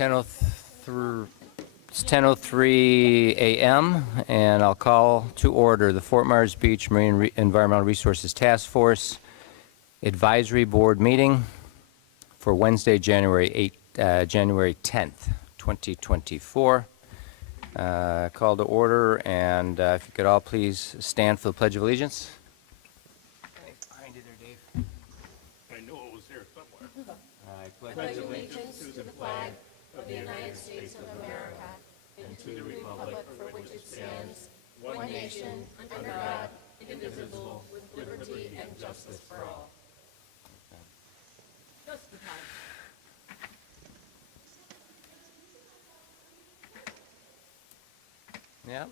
10:03 a.m. and I'll call to order the Fort Myers Beach Marine Environmental Resources Task Force Advisory Board meeting for Wednesday, January 10th, 2024. Call to order, and if you could all please stand for the Pledge of Allegiance. Behind you there, Dave. I know it was there somewhere. I pledge allegiance to the flag of the United States of America and to the republic for which it stands, one nation, under God, indivisible, with liberty and justice for all. Just the time. Yeah,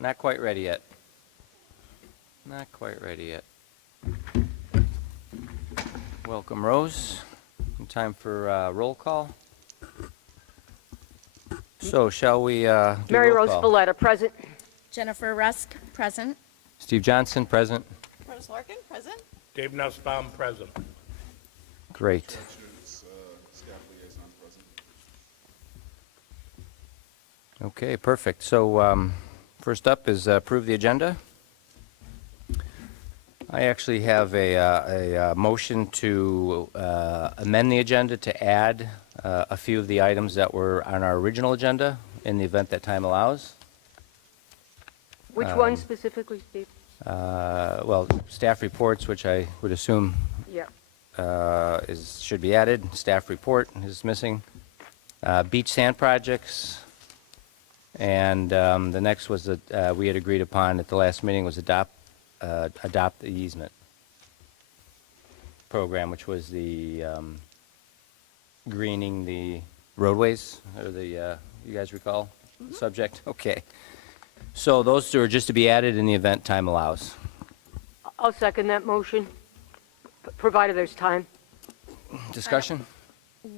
not quite ready yet. Not quite ready yet. Welcome, Rose. Time for roll call. So, shall we do Mary roll Rose call? Valletta, present. Jennifer Rusk, present. Steve Johnson, present. Rose Larkin, present. Dave Nussbaum, present. Great. Okay, perfect. So, first up is approve the agenda. I actually have a motion to amend the agenda to add a few of the items that were on our original agenda in the event that time allows. Which one specifically, Steve? Well, staff reports, which I would assume Yeah. should be added. Staff report is missing. Beach sand projects. And the next was that we had agreed upon at the last meeting was adopt the easement program, which was the greening the roadways, or the you guys recall the subject? Okay. So those two are just to be added in the event time allows. I'll second that motion, provided there's time. Discussion?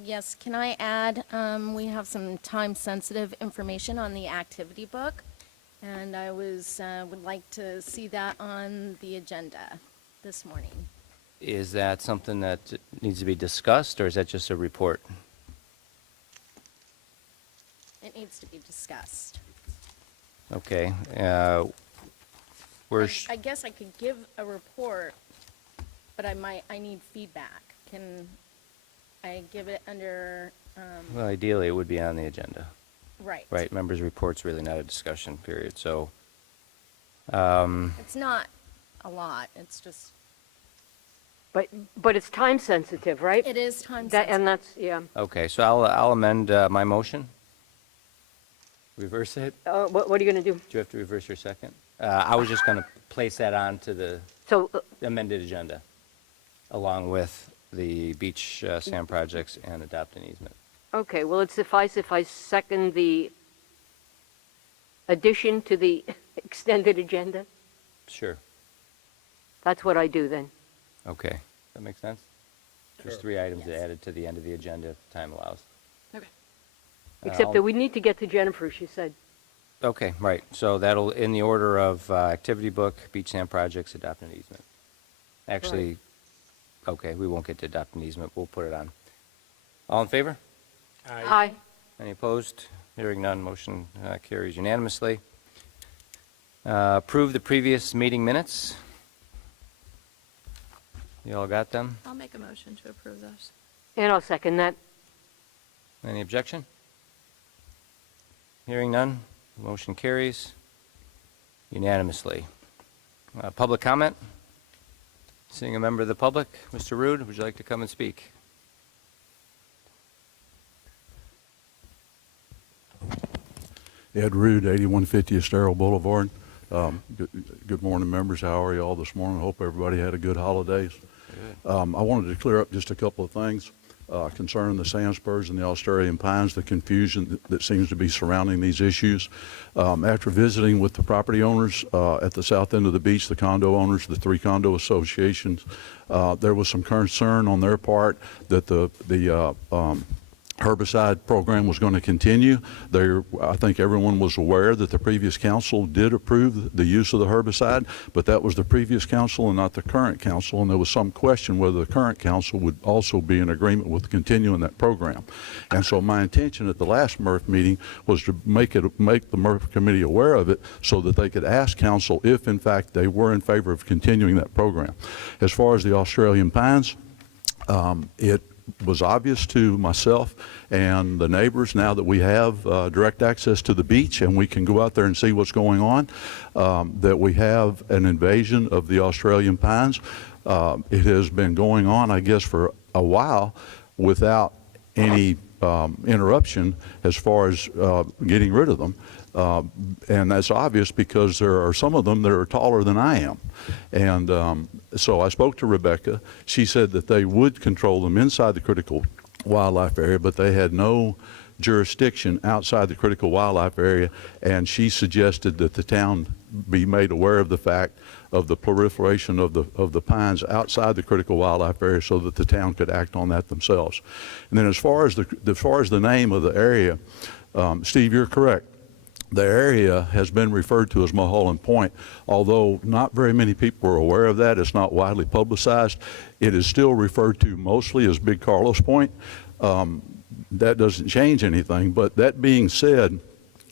Yes, can I add, we have some time-sensitive information on the activity book, and I would like to see that on the agenda this morning. Is that something that needs to be discussed, or is that just a report? It needs to be discussed. Okay. I guess I could give a report, but I need feedback. Can I give it under, Well, ideally, it would be on the agenda. right. Right, members' report's really not a discussion period, so, It's not a lot, it's just, But it's time sensitive, right? it is time That, sensitive. and that's, yeah. okay, so I'll amend my motion. Reverse it? What are you going to do? Do you have to reverse your second? I was just going to place that on to the So, amended agenda, along with the beach sand projects and adopt an easement. okay, will it suffice if I second the addition to the extended agenda? Sure. That's what I do then. Okay. That makes sense? There's 3 items added to the end of the agenda if time allows. Okay. Except that we need to get to Jennifer, she said. Okay, right. So that'll, in the order of activity book, beach sand projects, adopt an easement. Actually, okay, we won't get to adopt an easement. We'll put it on. All in favor? Aye. Any opposed? Hearing none, motion carries unanimously. Approve the previous meeting minutes. You all got them? I'll make a motion to approve those. And I'll second that. Any objection? Hearing none, motion carries unanimously. Public comment? Seeing a member of the public, Mr. Rude, would you like to come and speak? Ed Rude, 8150 Estero Boulevard. Good morning, members. How are you all this morning? I hope everybody had a good holidays. I wanted to clear up just a couple of things concerning the sand spurs and the Australian pines, the confusion that seems to be surrounding these issues. After visiting with the property owners at the south end of the beach, the condo owners, the 3 condo associations, there was some concern on their part that the herbicide program was going to continue. I think everyone was aware that the previous council did approve the use of the herbicide, but that was the previous council and not the current council, and there was some question whether the current council would also be in agreement with continuing that program. And so my intention at the last MERF meeting was to make the MERF committee aware of it so that they could ask council if in fact they were in favor of continuing that program. As far as the Australian pines, it was obvious to myself and the neighbors, now that we have direct access to the beach and we can go out there and see what's going on, that we have an invasion of the Australian pines. It has been going on, I guess, for a while without any interruption as far as getting rid of them. And that's obvious because there are some of them that are taller than I am. And so I spoke to Rebecca. She said that they would control them inside the critical wildlife area, but they had no jurisdiction outside the critical wildlife area. And she suggested that the town be made aware of the fact of the proliferation of the pines outside the critical wildlife area so that the town could act on that themselves. And then as far as the name of the area, Steve, you're correct. The area has been referred to as Mulholland Point. Although not very many people are aware of that, it's not widely publicized, it is still referred to mostly as Big Carlos Point. That doesn't change anything, but that being said,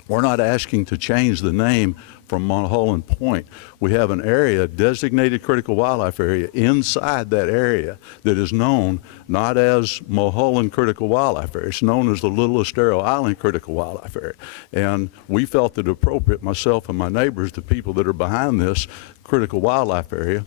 we're not asking to change the name from Mulholland Point. We have an area, designated critical wildlife area, inside that area that is known not as Mulholland Critical Wildlife Area. It's known as the Little Estero Island Critical Wildlife Area. And we felt it appropriate, myself and my neighbors, the people that are behind this critical wildlife area,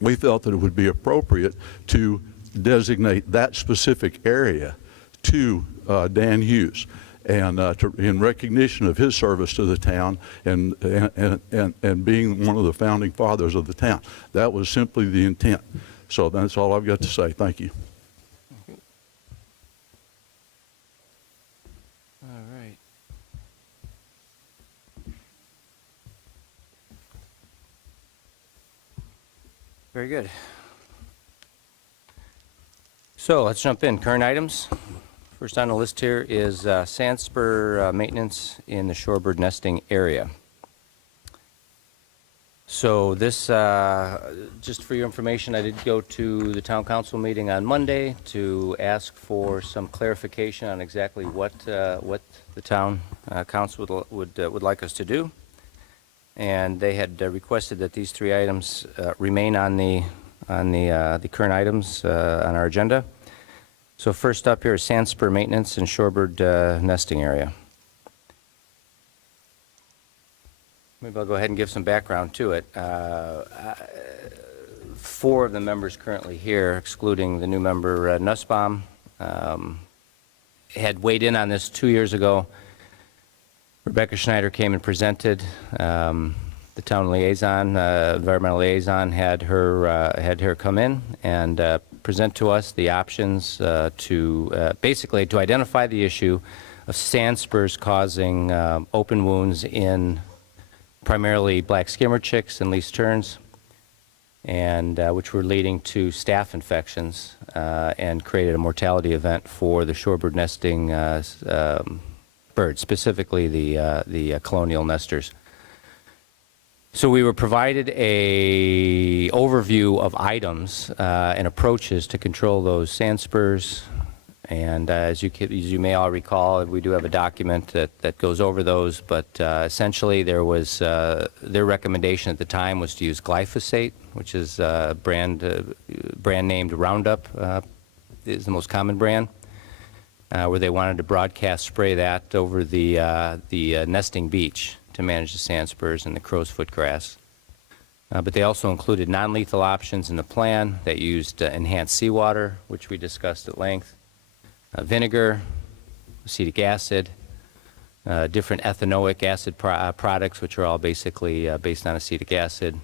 we felt that it would be appropriate to designate that specific area to Dan Hughes. And in recognition of his service to the town and being one of the founding fathers of the town. That was simply the intent. So that's all I've got to say. Thank you. All right. Very good. So let's jump in. Current items. First on the list here is sand spur maintenance in the shorebird nesting area. So this, just for your information, I did go to the town council meeting on Monday to ask for some clarification on exactly what the town council would like us to do. And they had requested that these three items remain on the current items on our agenda. So first up here is sand spur maintenance and shorebird nesting area. Maybe I'll go ahead and give some background to it. Four of the members currently here, excluding the new member Nussbaum, had weighed in on this 2 years ago. Rebecca Schneider came and presented. The town liaison, environmental liaison, had her come in and present to us the options to basically to identify the issue of sand spurs causing open wounds in primarily black skimmer chicks and least terns, and which were leading to staph infections and created a mortality event for the shorebird nesting birds, specifically the colonial nesters. So we were provided a overview of items and approaches to control those sand spurs. And as you may all recall, we do have a document that goes over those. But essentially, there was their recommendation at the time was to use glyphosate, which is brand named Roundup, is the most common brand, where they wanted to broadcast spray that over the nesting beach to manage the sand spurs and the crow's foot grass. But they also included non-lethal options in the plan that used enhanced seawater, which we discussed at length, vinegar, acetic acid, different ethanoic acid products, which are all basically based on acetic acid,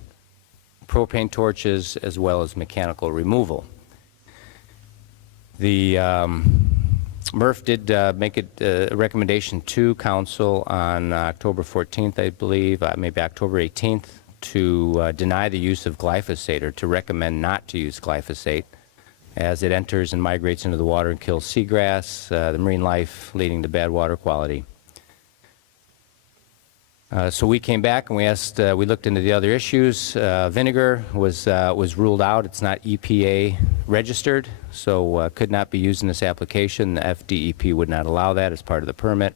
propane torches, as well as mechanical removal. The MERF did make a recommendation to council on October 14th, I believe, maybe October 18th, to deny the use of glyphosate or to recommend not to use glyphosate. as it enters and migrates into the water and kills seagrass, the marine life, leading to bad water quality. So we came back and we looked into the other issues. Vinegar was ruled out. It's not EPA registered, so could not be used in this application. The FDEP would not allow that as part of the permit.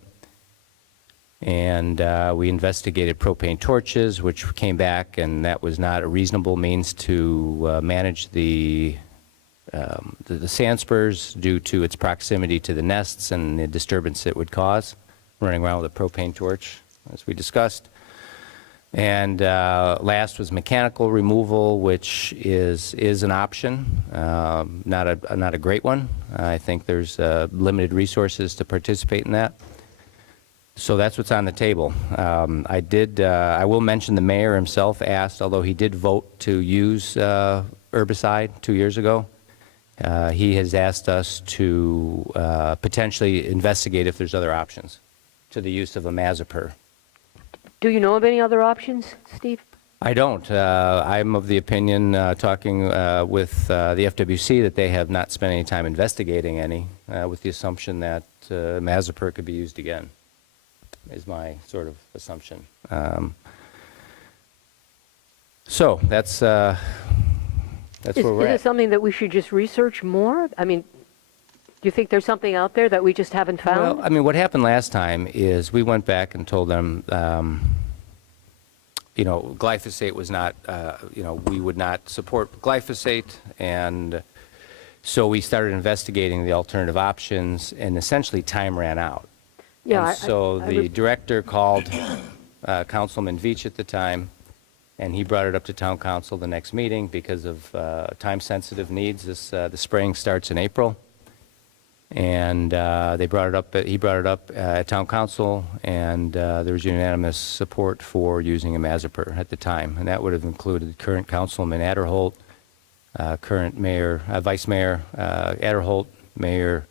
And we investigated propane torches, which came back, and that was not a reasonable means to manage the sand spurs due to its proximity to the nests and the disturbance it would cause running around with a propane torch, as we discussed. And last was mechanical removal, which is an option, not a great one. I think there's limited resources to participate in that. So that's what's on the table. I will mention the mayor himself asked, although he did vote to use herbicide 2 years ago, he has asked us to potentially investigate if there's other options to the use of imazapyr. Do you know of any other options, Steve? I don't. I'm of the opinion, talking with the FWC, that they have not spent any time investigating any, with the assumption that imazapyr could be used again, is my sort of assumption. So that's where we're Is it at. something that we should just research more? I mean, do you think there's something out there that we just haven't found? Well, I mean, what happened last time is we went back and told them, glyphosate was not, we would not support glyphosate, and so we started investigating the alternative options, and essentially time ran out. Yeah, And so the director called Councilman Veach at the time, and he brought it up to town council the next meeting because of time-sensitive needs. The spraying starts in April. And he brought it up at town council, and there was unanimous support for using imazapyr at the time. And that would have included current Councilman Adderholt, current mayor, Vice Mayor Adderholt, Mayor,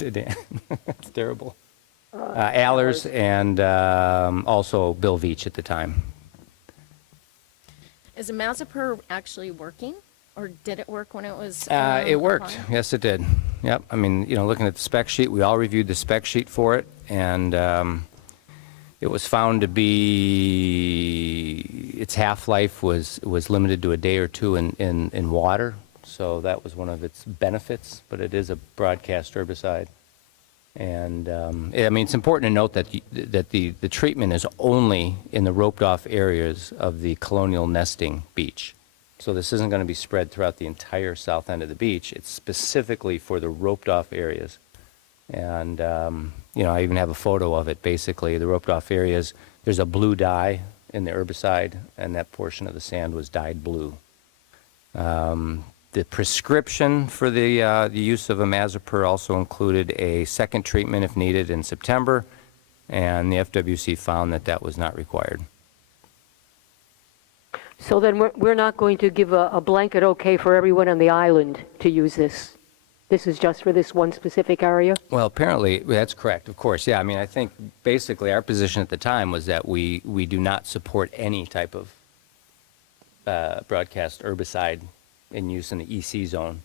it's terrible, Allers, and also Bill Veach at the time. Is imazapyr actually working? Or did it work when it was? It worked. applied? Yes, it did. Yep. I mean, looking at the spec sheet, we all reviewed the spec sheet for it, and it was found to be its half-life was limited to a day or two in water, so that was one of its benefits. But it is a broadcast herbicide, and I mean, it's important to note that the treatment is only in the roped-off areas of the colonial nesting beach. So this isn't going to be spread throughout the entire south end of the beach. It's specifically for the roped-off areas. And, I even have a photo of it, basically. The roped-off areas, there's a blue dye in the herbicide, and that portion of the sand was dyed blue. The prescription for the use of imazapyr also included a second treatment if needed in September, and the FWC found that that was not required. So then we're not going to give a blanket okay for everyone on the island to use this? This is just for this one specific area? Well, apparently, that's correct, of course. Yeah, I mean, I think basically our position at the time was that we do not support any type of broadcast herbicide in use in the EC zone.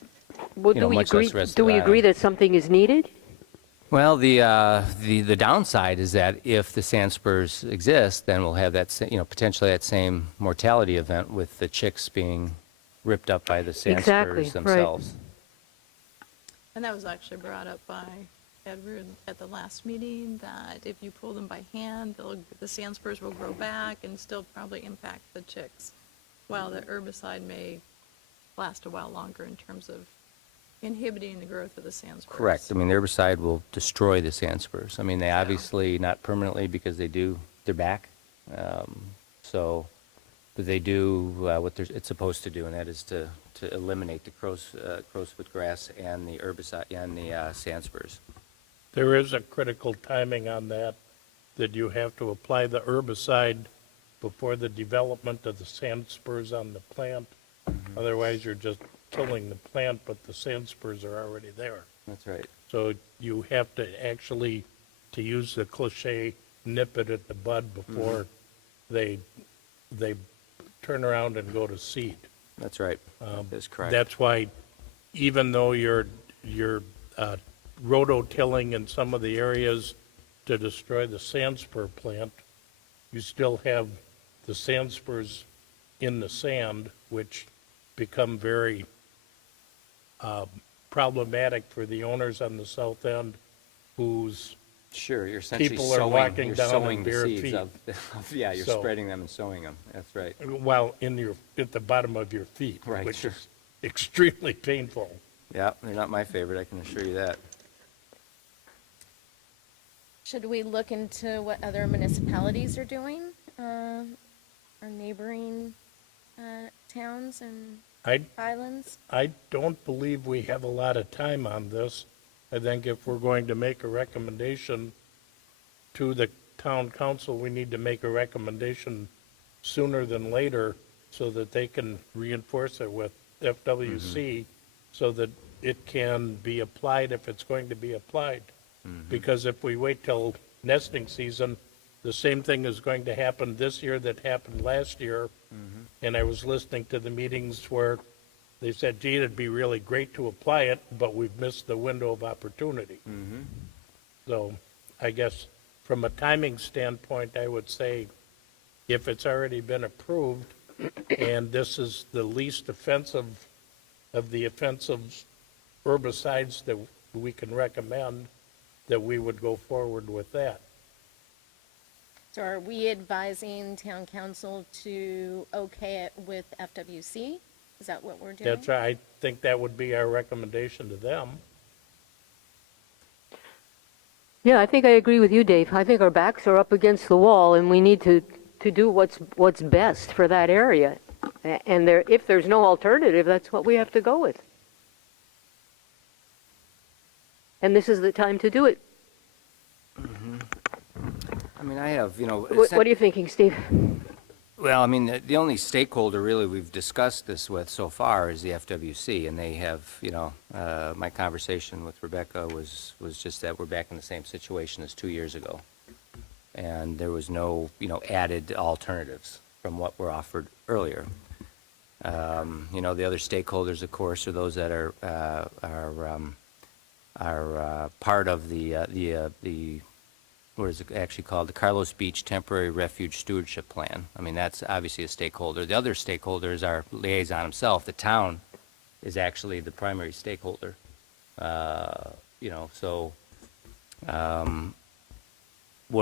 Well, much less the rest of do the we agree island. that something is needed? Well, the downside is that if the sand spurs exist, then we'll have that, potentially that same mortality event with the chicks being ripped up by the sand Exactly, spurs right. themselves. And that was actually brought up by Edward at the last meeting, that if you pull them by hand, the sand spurs will grow back and still probably impact the chicks, while the herbicide may last a while longer in terms of inhibiting the growth of the sand spurs. Correct. I mean, the herbicide will destroy the sand spurs. I mean, they obviously not permanently because they're back. But they do what it's supposed to do, and that is to eliminate the crowsfoot grass and the herbicide and the sand spurs. There is a critical timing on that you have to apply the herbicide before the development of the sand spurs on the plant. Mm-hmm. Otherwise, you're just killing the plant, but the sand spurs are already there. That's right. So you have to actually, to use the cliche, nip it at the bud before they turn around and go to seed. That's right. That's correct. That's why, even though you're rototilling in some of the areas to destroy the sand spur plant, you still have the sand spurs in the sand, which become very problematic for the owners on the south end whose, Sure, you're essentially People are sowing, walking you're down sowing in the bare seeds feet. yeah, you're So- spreading them and sowing them. That's right. well, at the bottom of your feet, Right, which sure. is extremely painful. Yeah, they're not my favorite, I can assure you that. Should we look into what other municipalities are doing, or neighboring towns and islands? I don't believe we have a lot of time on this. I think if we're going to make a recommendation to the town council, we need to make a recommendation sooner than later so that they can reinforce it with FWC so that it can be applied if it's going to be applied. Because if we wait till nesting season, the same thing is going to happen this year that happened last year. And I was listening to the meetings where they said, gee, it'd be really great to apply it, but we've missed the window of opportunity. So I guess from a timing standpoint, I would say if it's already been approved and this is the least offensive of the offensive herbicides that we can recommend, that we would go forward with that. So are we advising town council to okay it with FWC? Is that what we're doing? That's, I think that would be our recommendation to them. Yeah, I think I agree with you, Dave. I think our backs are up against the wall, and we need to do what's best for that area. And if there's no alternative, that's what we have to go with. And this is the time to do it. I mean, I have, What are you thinking, Steve? well, I mean, the only stakeholder really we've discussed this with so far is the FWC, and they have, my conversation with Rebecca was just that we're back in the same situation as 2 years ago. And there was no, added alternatives from what were offered earlier. The other stakeholders, of course, are those that are part of the what is it actually called, the Carlos Beach Temporary Refuge Stewardship Plan. I mean, that's obviously a stakeholder. The other stakeholder is our liaison himself. The town is actually the primary stakeholder. What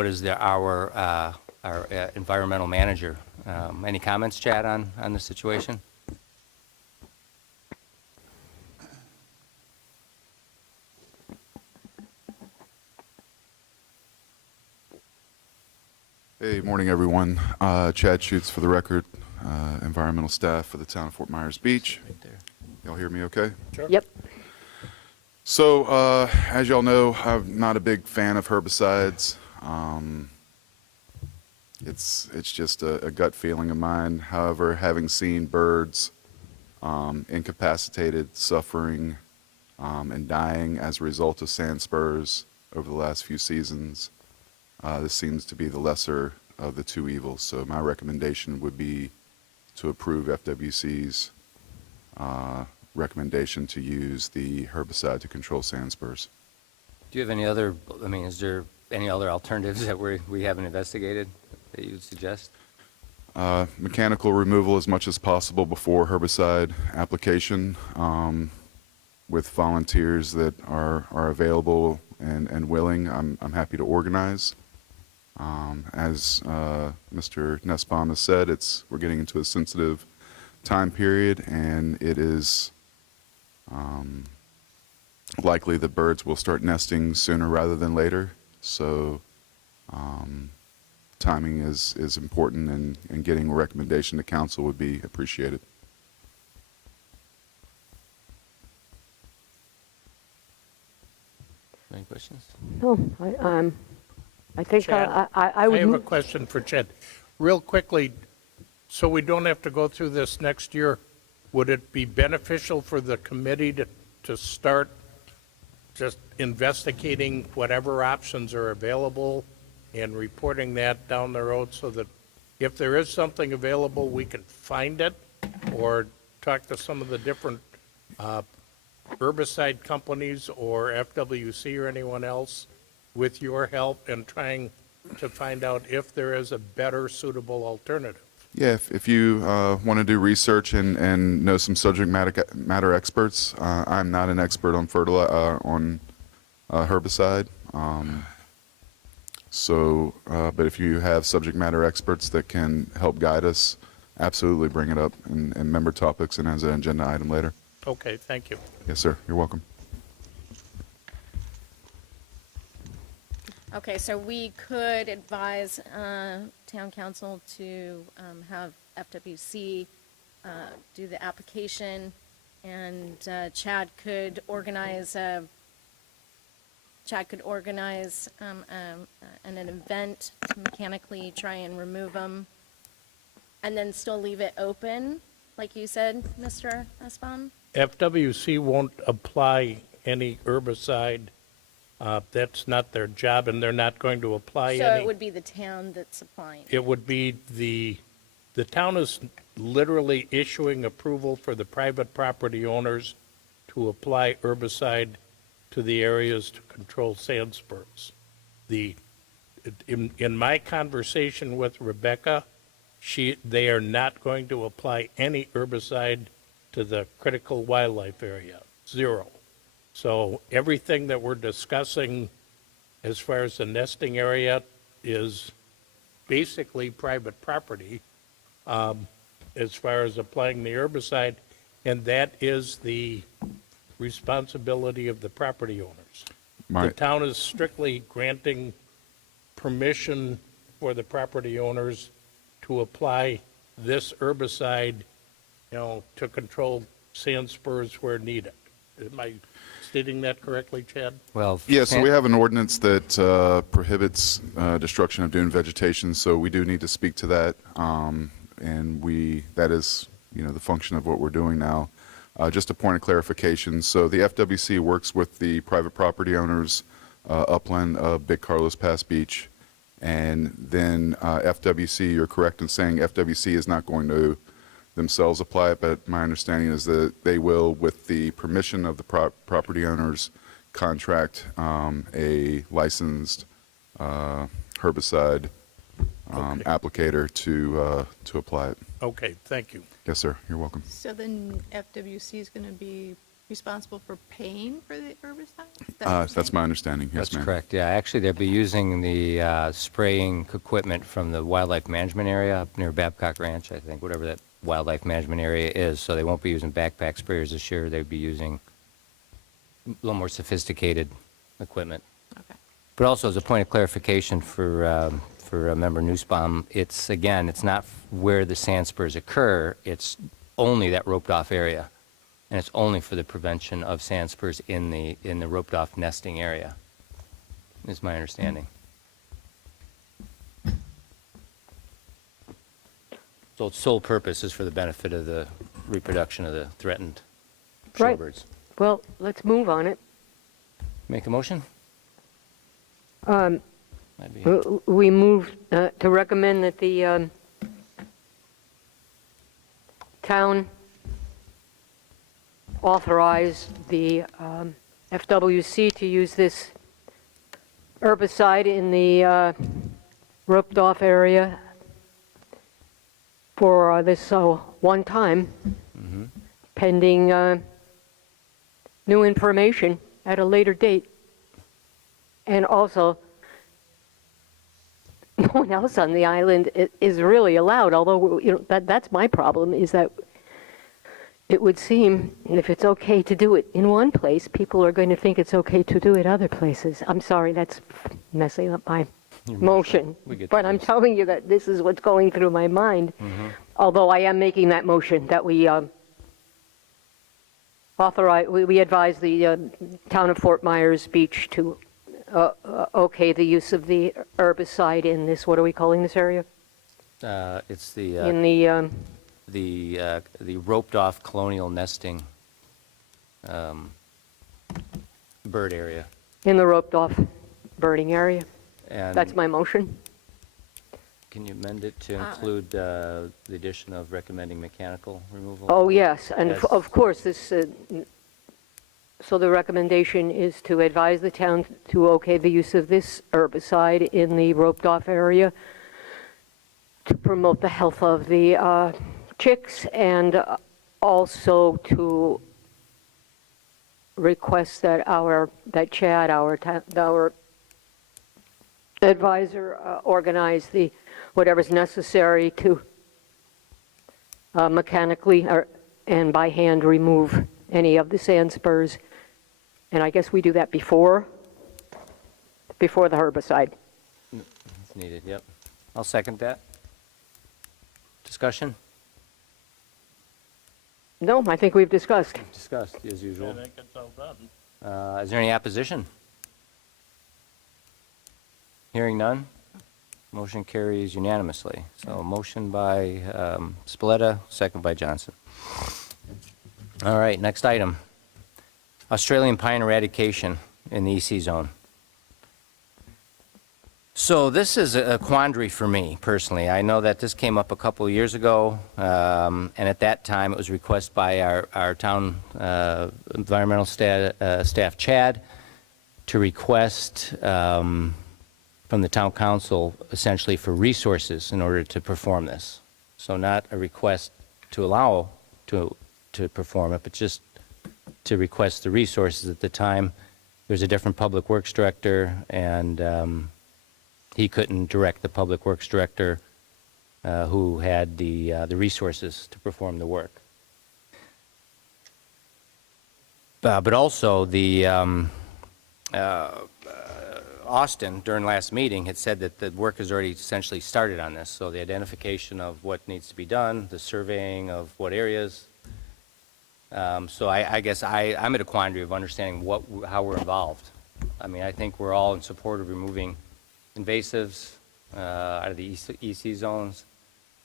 is our environmental manager? Any comments, Chad, on the situation? Hey, morning, everyone. Chad Schutz for the record, environmental staff for the town of Fort Myers Beach. Right there. Y'all hear me okay? Yep. So, as y'all know, I'm not a big fan of herbicides. It's just a gut feeling of mine. However, having seen birds incapacitated, suffering, and dying as a result of sand spurs over the last few seasons, this seems to be the lesser of the two evils. So my recommendation would be to approve FWC's recommendation to use the herbicide to control sand spurs. Do you have any other, is there any other alternatives that we haven't investigated that you would suggest? Mechanical removal as much as possible before herbicide application with volunteers that are available and willing. I'm happy to organize. As Mr. Nussbaum has said, we're getting into a sensitive time period, and it is likely that birds will start nesting sooner rather than later. So timing is important, and getting a recommendation to council would be appreciated. Any questions? No, I think Chad, I would. I have a question for Chad. Real quickly, so we don't have to go through this next year, would it be beneficial for the committee to start just investigating whatever options are available and reporting that down the road so that if there is something available, we can find it? Or talk to some of the different herbicide companies or FWC or anyone else with your help and trying to find out if there is a better suitable alternative? Yeah, if you want to do research and know some subject matter experts, I'm not an expert on herbicide. But if you have subject matter experts that can help guide us, absolutely bring it up in member topics and as an agenda item later. Okay, thank you. Yes, sir. You're welcome. Okay, so we could advise town council to have FWC do the application, and Chad could organize an event to mechanically try and remove them, and then still leave it open, like you said, Mr. Nussbaum? FWC won't apply any herbicide. That's not their job, and they're not going to apply So any. it would be the town that's applying. It would be the town is literally issuing approval for the private property owners to apply herbicide to the areas to control sand spurs. In my conversation with Rebecca, they are not going to apply any herbicide to the critical wildlife area, zero. So everything that we're discussing as far as the nesting area is basically private property as far as applying the herbicide, and that is the responsibility of the property owners. The town is strictly granting permission for the property owners to apply this herbicide, to control sand spurs where needed. Am I stating that correctly, Chad? Well, Yeah, so we have an ordinance that prohibits destruction of dune vegetation, so we do need to speak to that. That is, the function of what we're doing now. Just a point of clarification. So the FWC works with the private property owners upland of Big Carlos Pass Beach. And then FWC, you're correct in saying FWC is not going to themselves apply it, but my understanding is that they will, with the permission of the property owners, contract a licensed herbicide applicator to apply it. Okay, thank you. Yes, sir. You're welcome. So then FWC is going to be responsible for paying for the herbicide? Is that what you're That's saying? my understanding. Yes, That's ma'am. correct, yeah. Actually, they'll be using the spraying equipment from the wildlife management area up near Babcock Ranch, I think, whatever that wildlife management area is. So they won't be using backpack sprayers this year. They'll be using a little more sophisticated equipment. Okay. But also, as a point of clarification for Member Nussbaum, it's not where the sand spurs occur. It's only that roped-off area. And it's only for the prevention of sand spurs in the roped-off nesting area, is my understanding. So its sole purpose is for the benefit of the reproduction of the threatened Right. shorebirds. Well, let's move on it. Make a motion? Um, Might be- We move to recommend that the town authorize the FWC to use this herbicide in the roped-off area for this one time, pending new information at a later date. And also, no one else on the island is really allowed, although, that's my problem, is that it would seem if it's okay to do it in one place, people are going to think it's okay to do it other places. I'm sorry, that's messing up my motion. We get But to I'm this. telling you that this is what's going through my mind. Although I am making that motion that we authorize, we advise the town of Fort Myers Beach to okay the use of the herbicide in this, what are we calling this area? It's In the roped-off colonial nesting bird area. the roped-off birding area. And That's my motion. Can you amend it to include the addition of recommending mechanical removal? Oh, yes, and Yes. of course, this, so the recommendation is to advise the town to okay the use of this herbicide in the roped-off area to promote the health of the chicks, and also to request that that Chad, our advisor, organize whatever's necessary to mechanically and by hand remove any of the sand spurs. And I guess we do that before the herbicide. It's needed, yep. I'll second that. Discussion? No, I think we've discussed. Discussed, as I usual. think it's all done. Is there any opposition? Hearing none, motion carries unanimously. So motion by Spalletta, second by Johnson. All right, next item. Australian pine eradication in the EC zone. So this is a quandary for me personally. I know that this came up a couple of years ago, and at that time it was requested by our town environmental staff, Chad, to request from the town council essentially for resources in order to perform this. So not a request to allow to perform it, but just to request the resources. At the time, there was a different public works director, and he couldn't direct the public works director who had the resources to perform the work. But also the Austin, during last meeting, had said that the work has already essentially started on this. So the identification of what needs to be done, the surveying of what areas. So I guess I'm at a quandary of understanding how we're involved. I mean, I think we're all in support of removing invasives out of the EC zones,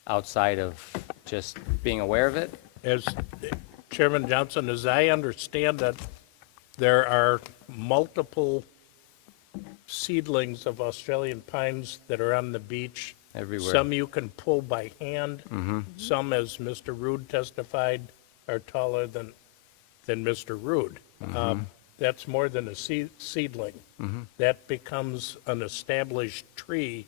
outside of just being aware of it. As Chairman Johnson, as I understand it, there are multiple seedlings of Australian pines that are on the beach. Everywhere. Some you can pull by hand. Some, as Mr. Rude testified, are taller than Mr. Rude. That's more than a seedling. That becomes an established tree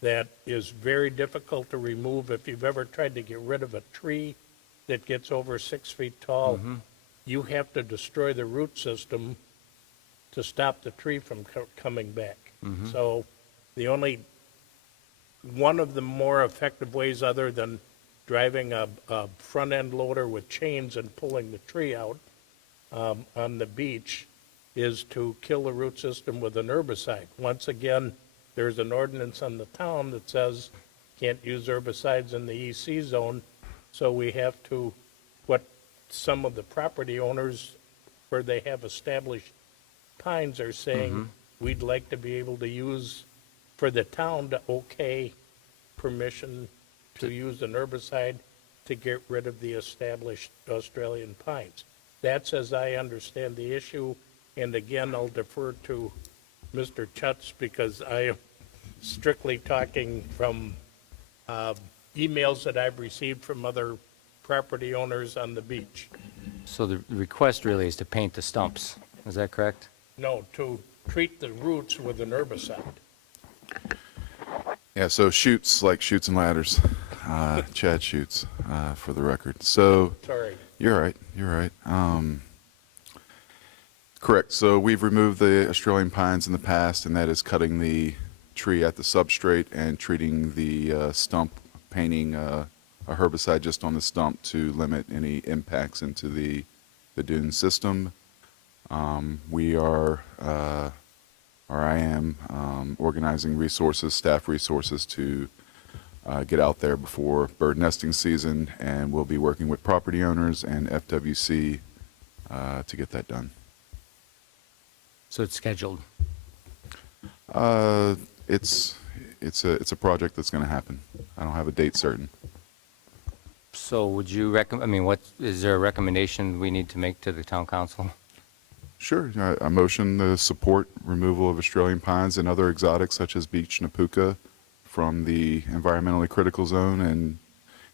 that is very difficult to remove. If you've ever tried to get rid of a tree that gets over 6 feet tall, you have to destroy the root system to stop the tree from coming back. So one of the more effective ways, other than driving a front-end loader with chains and pulling the tree out on the beach, is to kill the root system with an herbicide. Once again, there's an ordinance on the town that says can't use herbicides in the EC zone, so we have to, what some of the property owners, where they have established pines, are saying, we'd like to be able to use, for the town to okay permission to use an herbicide to get rid of the established Australian pines. That's as I understand the issue, and again, I'll defer to Mr. Chutz, because I am strictly talking from emails that I've received from other property owners on the beach. So the request really is to paint the stumps. Is that correct? No, to treat the roots with an herbicide. Yeah, so shoots, like shoots and ladders. Chad shoots, for the record. So Sorry. you're right. Correct. So we've removed the Australian pines in the past, and that is cutting the tree at the substrate and treating the stump, painting a herbicide just on the stump to limit any impacts into the dune system. We are, or I am, organizing resources, staff resources to get out there before bird nesting season, and we'll be working with property owners and FWC to get that done. So it's scheduled. It's a project that's going to happen. I don't have a date certain. So would you recommend, I mean, is there a recommendation we need to make to the town council? Sure. I motion to support removal of Australian pines and other exotics such as beech napuka from the environmentally critical zone and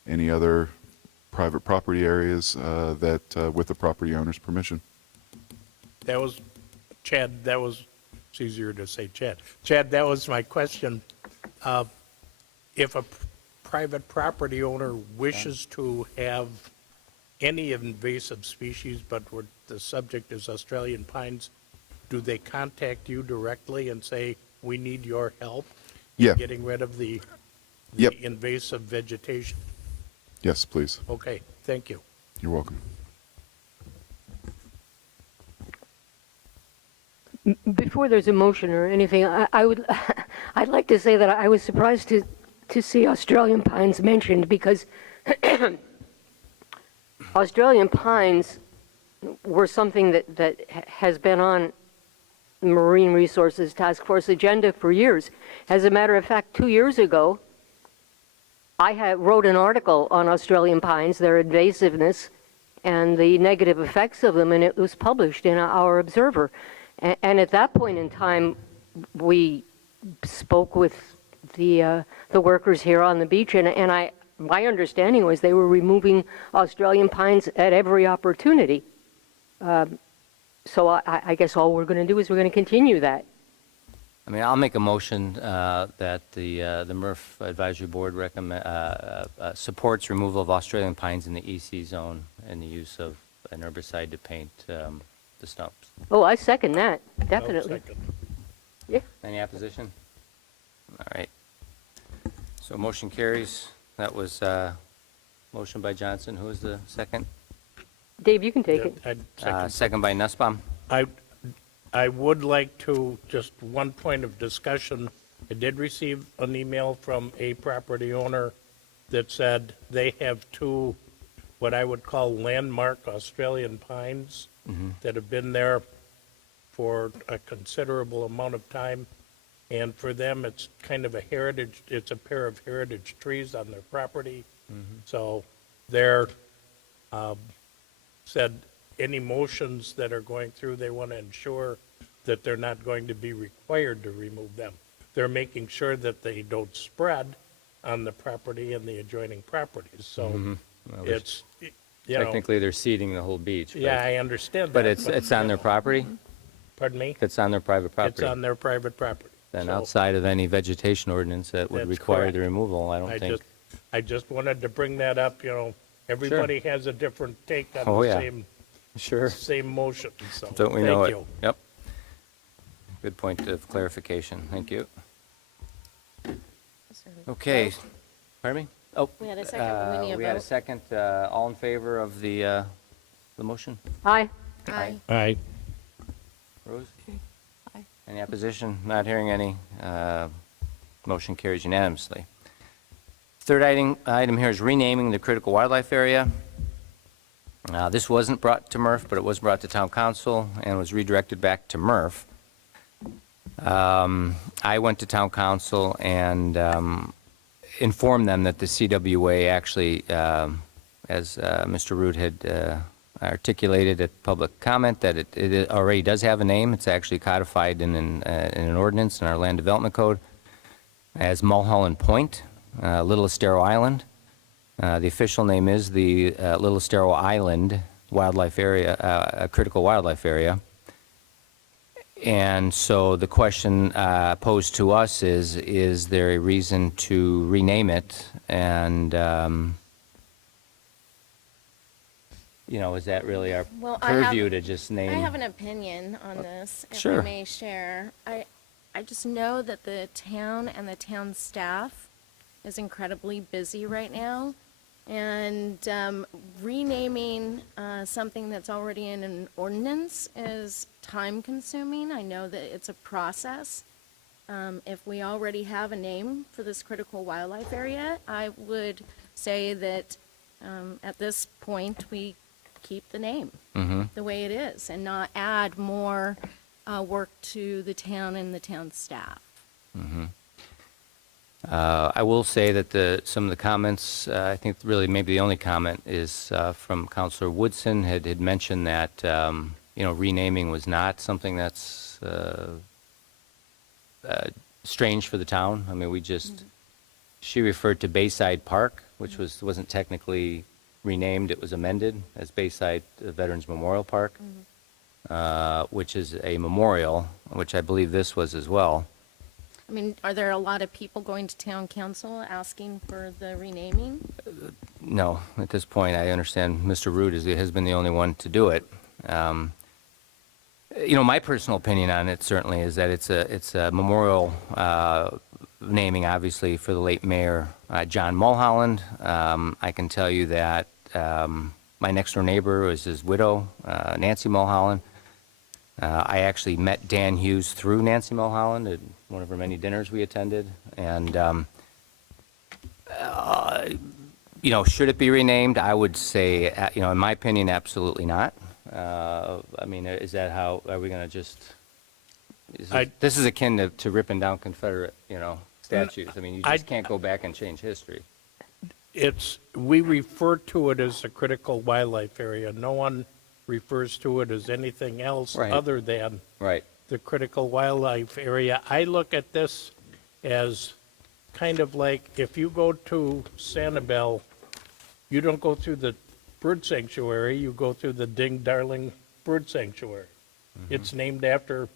any other private property areas with the property owner's permission. That was, Chad, it's easier to say Chad. Chad, that was my question. If a private property owner wishes to have any invasive species, but the subject is Australian pines, do they contact you directly and say, we need your help in Yeah. getting rid of the Yep. invasive vegetation? Yes, please. Okay, thank you. You're welcome. Before there's a motion or anything, I would, I'd like to say that I was surprised to see Australian pines mentioned because Australian pines were something that has been on Marine Resources Task Force agenda for years. As a matter of fact, 2 years ago, I wrote an article on Australian pines, their invasiveness, and the negative effects of them, and it was published in our Observer. And at that point in time, we spoke with the workers here on the beach, and my understanding was they were removing Australian pines at every opportunity. So I guess all we're going to do is we're going to continue that. I mean, I'll make a motion that the MERF Advisory Board supports removal of Australian pines in the EC zone and the use of an herbicide to paint the stumps. Oh, I second that, No definitely. second. Yeah. Any opposition? All right. So motion carries. That was motion by Johnson. Who was the second? Dave, you can take it. I'd second. Second by Nussbaum. I would like to, just one point of discussion. I did receive an email from a property owner that said they have two, what I would call landmark Australian pines that have been there for a considerable amount of time. And for them, it's kind of it's a pair of heritage trees on their property. So they're, said any motions that are going through, they want to ensure that they're not going to be required to remove them. They're making sure that they don't spread on the property and the adjoining properties. So Well, it's, you know, technically, they're seeding the whole beach. yeah, I understand that. But it's on their property? Pardon me? It's on their private It's property? on their private property. Then So outside of any vegetation ordinance that would That's require correct. the removal, I don't think. I just wanted to bring that up, you know, everybody has a different take on Oh, the yeah. same Sure. motion, so. Don't we know it? Thank you. Yep. Good point of clarification. Thank you. Okay. Pardon me? Oh. We had a second, but we need a We had a vote. second. All in favor of the motion? Aye. Aye. Aye. Rose? Aye. Any opposition? Not hearing any. Motion carries unanimously. Third item here is renaming the critical wildlife area. This wasn't brought to MERF, but it was brought to Town Council and was redirected back to MERF. I went to Town Council and informed them that the CWA actually, as Mr. Root had articulated at public comment, that it already does have a name. It's actually codified in an ordinance in our Land Development Code as Mulholland Point, Little Estero Island. The official name is the Little Estero Island Wildlife Area, a critical wildlife area. And so the question posed to us is there a reason to rename it? And, is that really our Well, I have- purview to just name? I have an opinion on this, if Sure. I may share. I just know that the town and the town staff is incredibly busy right now. And renaming something that's already in an ordinance is time-consuming. I know that it's a process. If we already have a name for this critical wildlife area, I would say that at this point, we keep the name the way it is and not add more work to the town and the town staff. I will say that some of the comments, I think really maybe the only comment is from Councilor Woodson had mentioned that, renaming was not something that's strange for the town. I mean, we just She referred to Bayside Park, which wasn't technically renamed, it was amended as Bayside Veterans Memorial Park, which is a memorial, which I believe this was as well. I mean, are there a lot of people going to town council asking for the renaming? No, at this point, I understand Mr. Root has been the only one to do it. My personal opinion on it certainly is that it's a memorial naming, obviously, for the late Mayor John Mulholland. I can tell you that my next-door neighbor was his widow, Nancy Mulholland. I actually met Dan Hughes through Nancy Mulholland at one of her many dinners we attended. And, should it be renamed? I would say, in my opinion, absolutely not. I mean, is that how, are we going to just, this is akin to ripping down Confederate, statues. I mean, you just can't go back and change history. We refer to it as a critical wildlife area. No one refers to it as anything else Right. other than Right. the critical wildlife area. I look at this as kind of like if you go to Sanibel, you don't go through the bird sanctuary, you go through the Ding Darling Bird Sanctuary. It's named after,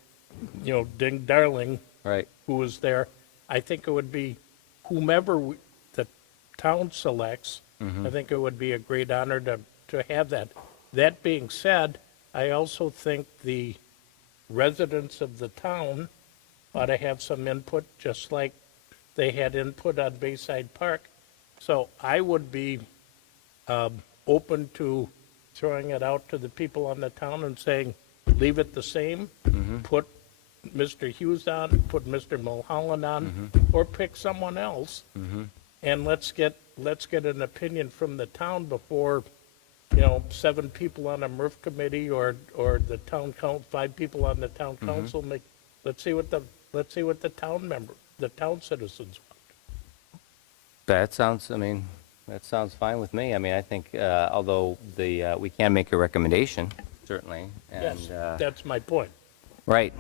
Ding Darling, Right. who was there. I think it would be whomever the town selects, I think it would be a great honor to have that. That being said, I also think the residents of the town ought to have some input, just like they had input on Bayside Park. So I would be open to throwing it out to the people on the town and saying, leave it the same, put Mr. Hughes on, put Mr. Mulholland on, or pick someone else, and let's get an opinion from the town before, 7 people on a MERF committee or the town 5 people on the town council make. Let's see what the town citizens want. That sounds fine with me. I mean, I think, although we can make a recommendation, certainly. And, Yes, that's my point. Right.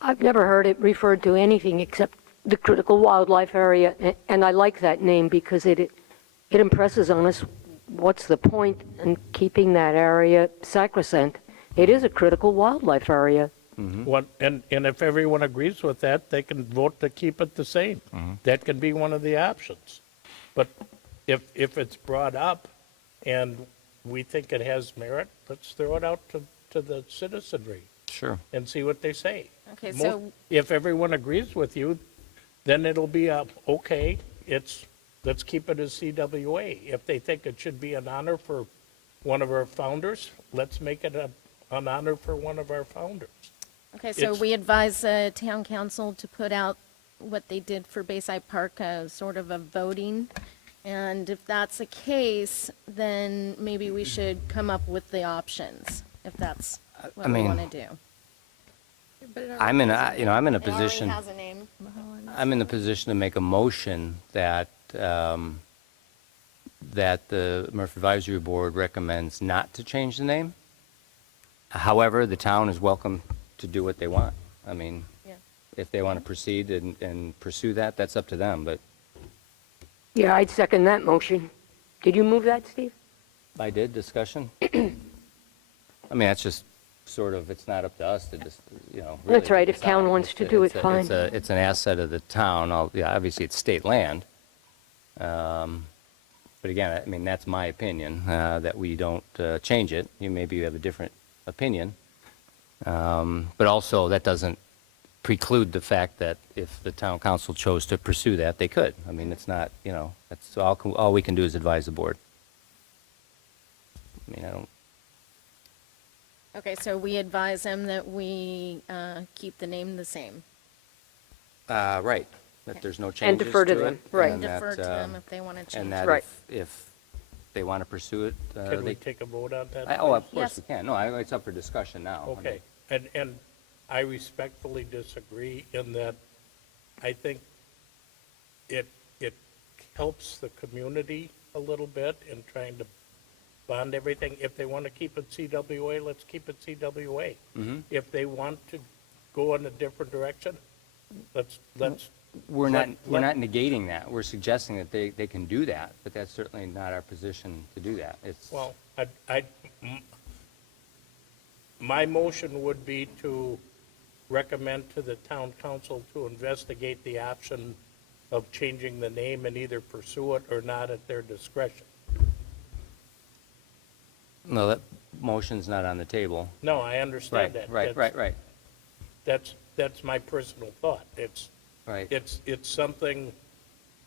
I've never heard it referred to anything except the critical wildlife area, and I like that name because it impresses on us what's the point in keeping that area sacrosanct. It is a critical wildlife area. And if everyone agrees with that, they can vote to keep it the same. That can be one of the options. But if it's brought up and we think it has merit, let's throw it out to the citizenry Sure. and see what they say. Okay, so, If everyone agrees with you, then it'll be okay, let's keep it as CWA. If they think it should be an honor for one of our founders, let's make it an honor for one of our founders. okay, so it's- we advise the town council to put out what they did for Bayside Park, sort of a voting. And if that's the case, then maybe we should come up with the options, if that's what we mean, want to do. I'm in a It already position. has a name. I'm in the position to make a motion that that the Murphy Advisory Board recommends not to change the name. However, the town is welcome to do what they want. I mean, Yeah. if they want to proceed and pursue that, that's up to them. But Yeah, I'd second that motion. Did you move that, Steve? I did, discussion. I mean, that's just sort of, it's not up to us to just, really That's right. If decide. town wants to do it, fine. It's an asset of the town. Obviously, it's state land. But again, I mean, that's my opinion, that we don't change it. Maybe you have a different opinion. But also, that doesn't preclude the fact that if the town council chose to pursue that, they could. I mean, it's not, that's all we can do is advise the board. I mean, I don't, Okay, so we advise them that we keep the name the same. right, that there's no And changes defer to it, them, right. and Defer that, to them if they want to change And it. that Right. if they want to pursue it, Can we they, take a vote on that? oh, of please? course Yes. we can. No, it's up for discussion now. I mean, Okay, and I respectfully disagree in that I think it helps the community a little bit in trying to bond everything. If they want to keep it CWA, let's keep it CWA. If they want to go in a different direction, let's. We're not let- negating that. We're suggesting that they can do that, but that's certainly not our position to do that. It's, Well, my motion would be to recommend to the town council to investigate the option of changing the name and either pursue it or not at their discretion. no, that motion's not on the table. No, I understand that. Right. That's my personal thought. Right. It's something,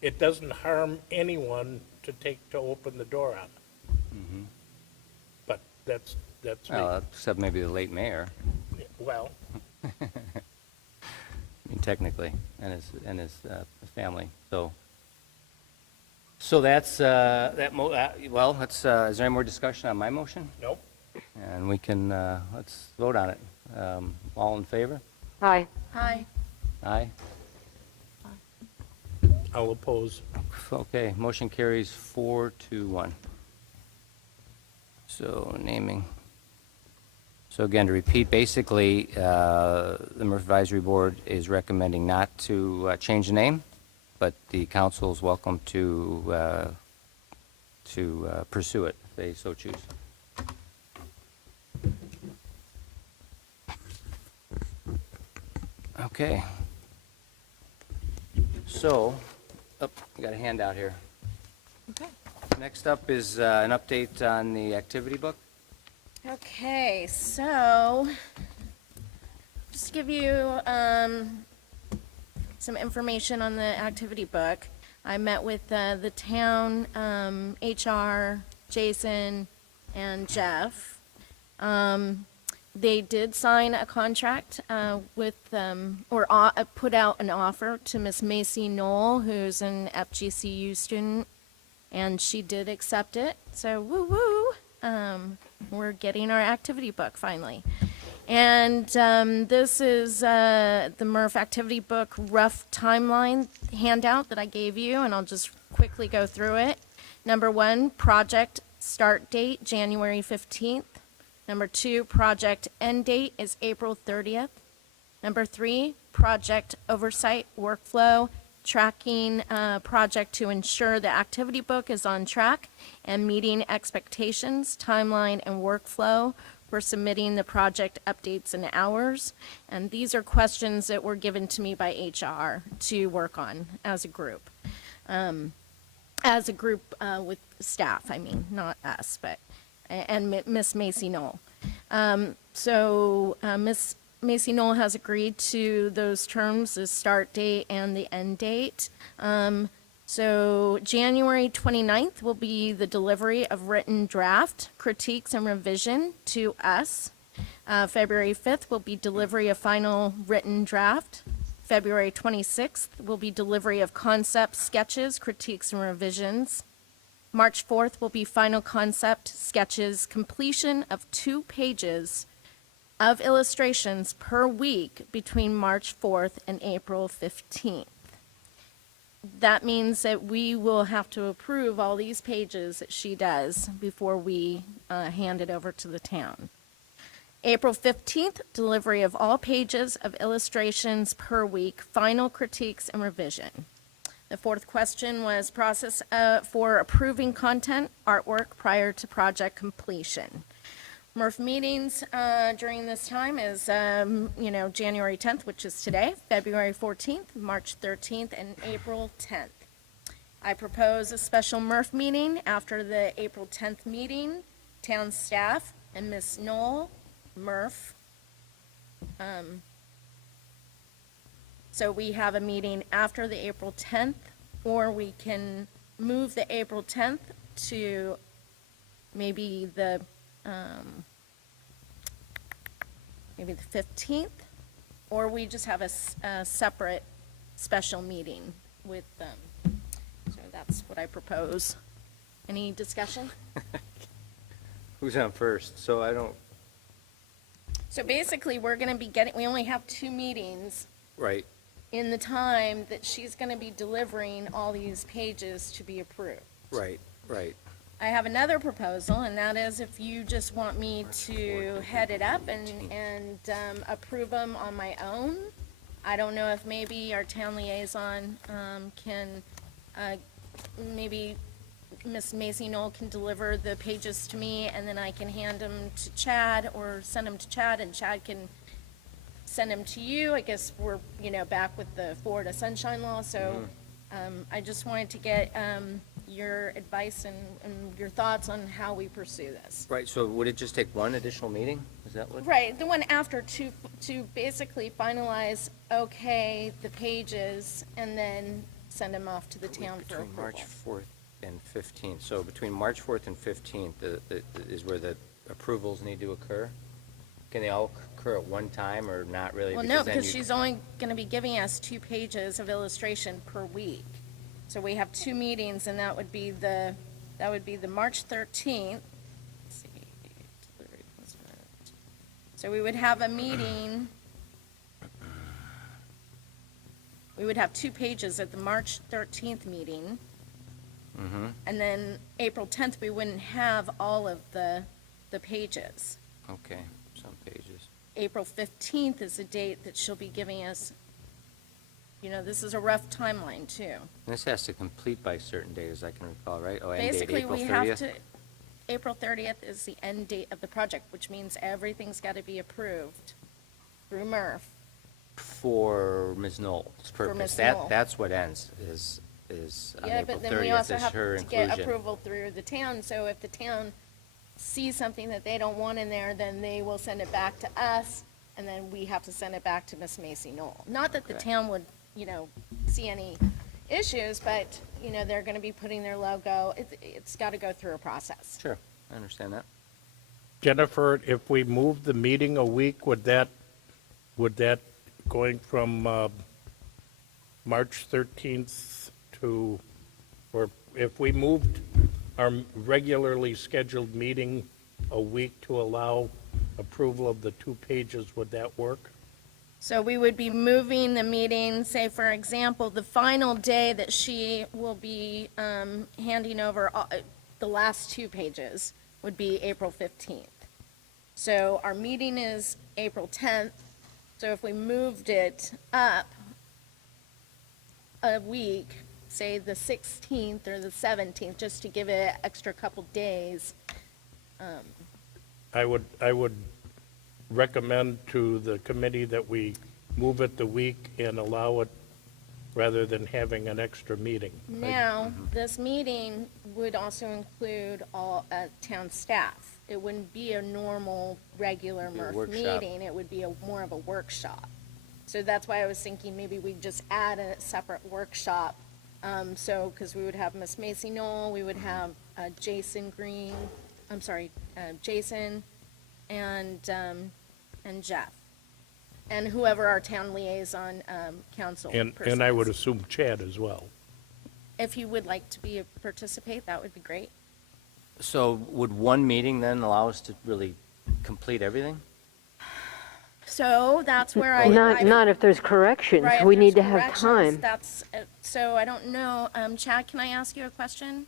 it doesn't harm anyone to open the door on it. But that's me. Well, except maybe the late mayor, Well, I mean, technically, and his family. So that's, well, let's, is there any more discussion on my motion? nope. And we can, let's vote on it. All in favor? Aye. Hi. Aye? I'll oppose. Okay, motion carries 4-1. So naming. So again, to repeat, basically, the MERTF Advisory Board is recommending not to change the name, but the council is welcome to pursue it if they so choose. Okay. So, we got a handout here. Okay. Next up is an update on the activity book. Okay, so just to give you some information on the activity book. I met with the town, HR, Jason, and Jeff. They did sign a contract with, or put out an offer to Miss Macy Knoll, who's an FGCU student, and she did accept it. So woo-woo, we're getting our activity book finally. And this is the MERTF activity book rough timeline handout that I gave you, and I'll just quickly go through it. Number 1, project start date, January 15th. Number 2, project end date is April 30th. Number 3, project oversight workflow, tracking project to ensure the activity book is on track and meeting expectations, timeline, and workflow for submitting the project updates and hours. And these are questions that were given to me by HR to work on as a group. With staff, I mean, not us, but and Miss Macy Knoll. Miss Macy Knoll has agreed to those terms, the start date and the end date. So January 29th will be the delivery of written draft, critiques, and revision to us. February 5th will be delivery of final written draft. February 26th will be delivery of concept sketches, critiques, and revisions. March 4th will be final concept sketches, completion of 2 pages of illustrations per week between March 4th and April 15th. That means that we will have to approve all these pages that she does before we hand it over to the town. April 15th, delivery of all pages of illustrations per week, final critiques and revision. The 4th question was process for approving content, artwork prior to project completion. MERTF meetings during this time is, January 10th, which is today, February 14th, March 13th, and April 10th. I propose a special MERTF meeting after the April 10th meeting. Town staff and Ms. Knoll, MERTF. So we have a meeting after the April 10th, or we can move the April 10th to maybe the 15th, or we just have a separate special meeting with them. So that's what I propose. Any discussion? Who's on first? So I don't, So basically, we're going to be we only have 2 meetings right. in the time that she's going to be delivering all these pages to be approved. Right. I have another proposal, and that is if you just want me to head it up and approve them on my own, I don't know if maybe our town liaison can, maybe Miss Macy Knoll can deliver the pages to me, and then I can hand them to Chad, or send them to Chad, and Chad can send them to you. I guess we're, back with the Florida Sunshine Law, so I just wanted to get your advice and your thoughts on how we pursue this. Right, so would it just take one additional meeting? Is that what? Right, the one after, to basically finalize, okay, the pages, and then send them off to the town for Between March approval. 4th and 15th. So between March 4th and 15th is where the approvals need to occur? Can they all occur at one time or not really? Well, no, then because you- she's only gonna be giving us 2 pages of illustration per week. So we have 2 meetings, and that would be the March 13th. Let's see, delivery, what's that? So we would have a meeting. We would have 2 pages at the March 13th meeting. And then April 10th, we wouldn't have all of the pages. Okay, some pages. April 15th is the date that she'll be giving us. This is a rough timeline, too. This has to complete by a certain date, as I can recall, right? Oh, end date, Basically, April we 30th? have to, April 30th is the end date of the project, which means everything's got to be approved through MERF. For Ms. Knoll's purpose. Ms. Knoll. That's what ends, is on Yeah, April but then we 30th also is have her to get inclusion. approval through the town, so if the town sees something that they don't want in there, then they will send it back to us, and then we have to send it back to Miss Macy Knoll. Not that the Okay. town would, see any issues, but, they're gonna be putting their logo, it's gotta go through a process. Sure, I understand that. Jennifer, if we move the meeting a week, would that going from March 13th to, or if we moved our regularly scheduled meeting a week to allow approval of the 2 pages, would that work? So we would be moving the meeting, say, for example, the final day that she will be handing over the last 2 pages would be April 15th. So our meeting is April 10th, so if we moved it up a week, say the 16th or the 17th, just to give it an extra couple days. I would recommend to the committee that we move it the week and allow it rather than having an extra meeting. Now, this meeting would also include all town staff. It wouldn't be a normal, regular Be a MERF workshop. meeting. It would be more of a workshop. So that's why I was thinking maybe we just add a separate workshop. Because we would have Miss Macy Knoll, we would have Jason Green, Jason and Jeff, and whoever our town liaison council person And I would is. assume Chad as well. If you would like to participate, that would be great. So would one meeting then allow us to really complete everything? So that's where I. Not if there's corrections. Right, if We need to there's have corrections, time. That's, so I don't know, Chad, can I ask you a question?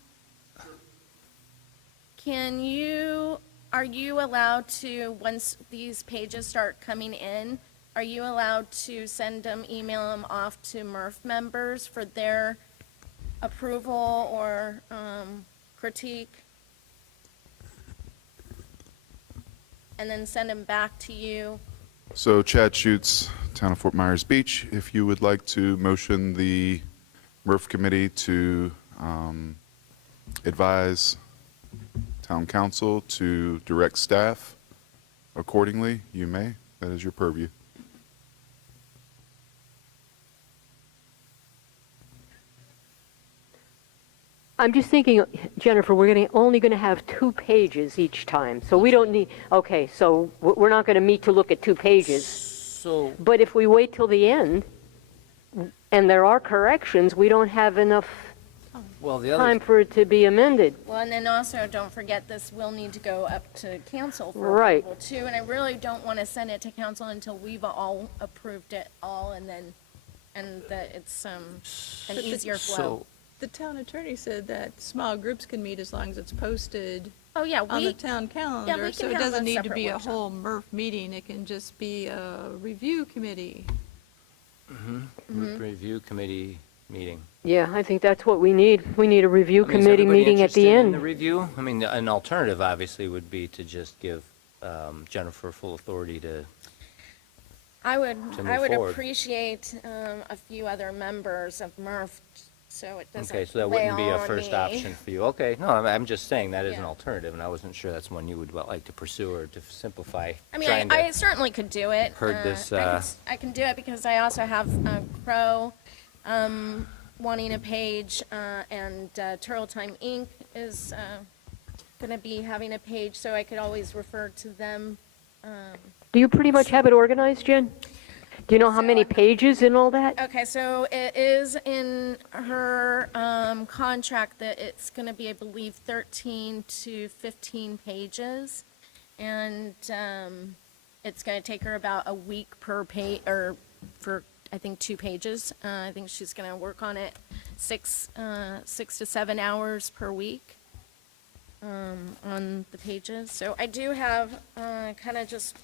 Are you allowed to, once these pages start coming in, are you allowed to send them, email them off to MERF members for their approval or critique? And then send them back to you? So Chad Schutz, Town of Fort Myers Beach, if you would like to motion the MERF committee to advise town council to direct staff accordingly, you may. That is your purview. I'm just thinking, Jennifer, we're only going to have 2 pages each time, so we don't need, okay, so we're not going to meet to look at 2 pages. So, But if we wait till the end, and there are corrections, we don't have enough well, the time other, for it to be amended. Well, and then also, don't forget, this will need to go up to council for Right. approval too, and I really don't want to send it to council until we've all approved it all, and that it's an But the- easier flow. so, The town attorney said that small groups can meet as long as it's posted Oh, yeah, on the town calendar. we So can it have a doesn't need to separate be a workshop. whole MERF meeting. It can just be a review committee. Review committee meeting. Yeah, I think that's what we need. We need a review I mean, is committee everybody meeting at the interested in the end. review? I mean, an alternative obviously would be to just give Jennifer full authority to, I would, to I move would forward. appreciate a few other members of MERF, so it doesn't okay, so that lay wouldn't be a on first me. option for you. Okay, no, I'm just saying that is an Yeah. alternative, and I wasn't sure that's one you would like to pursue or to simplify. I mean, trying to- I certainly could do it. Heard this, I can do it because I also have Crow wanting a page, and Turtle Time Inc. is going to be having a page, so I could always refer to them. Do you pretty much have it organized, Jen? Do you know how So many I- pages and all that? Okay, so it is in her contract that it's going to be, I believe, 13 to 15 pages, and it's going to take her about a week per page, or for, I think, 2 pages. I think she's going to work on it 6 to 7 hours per week on the pages. So I do have kind of just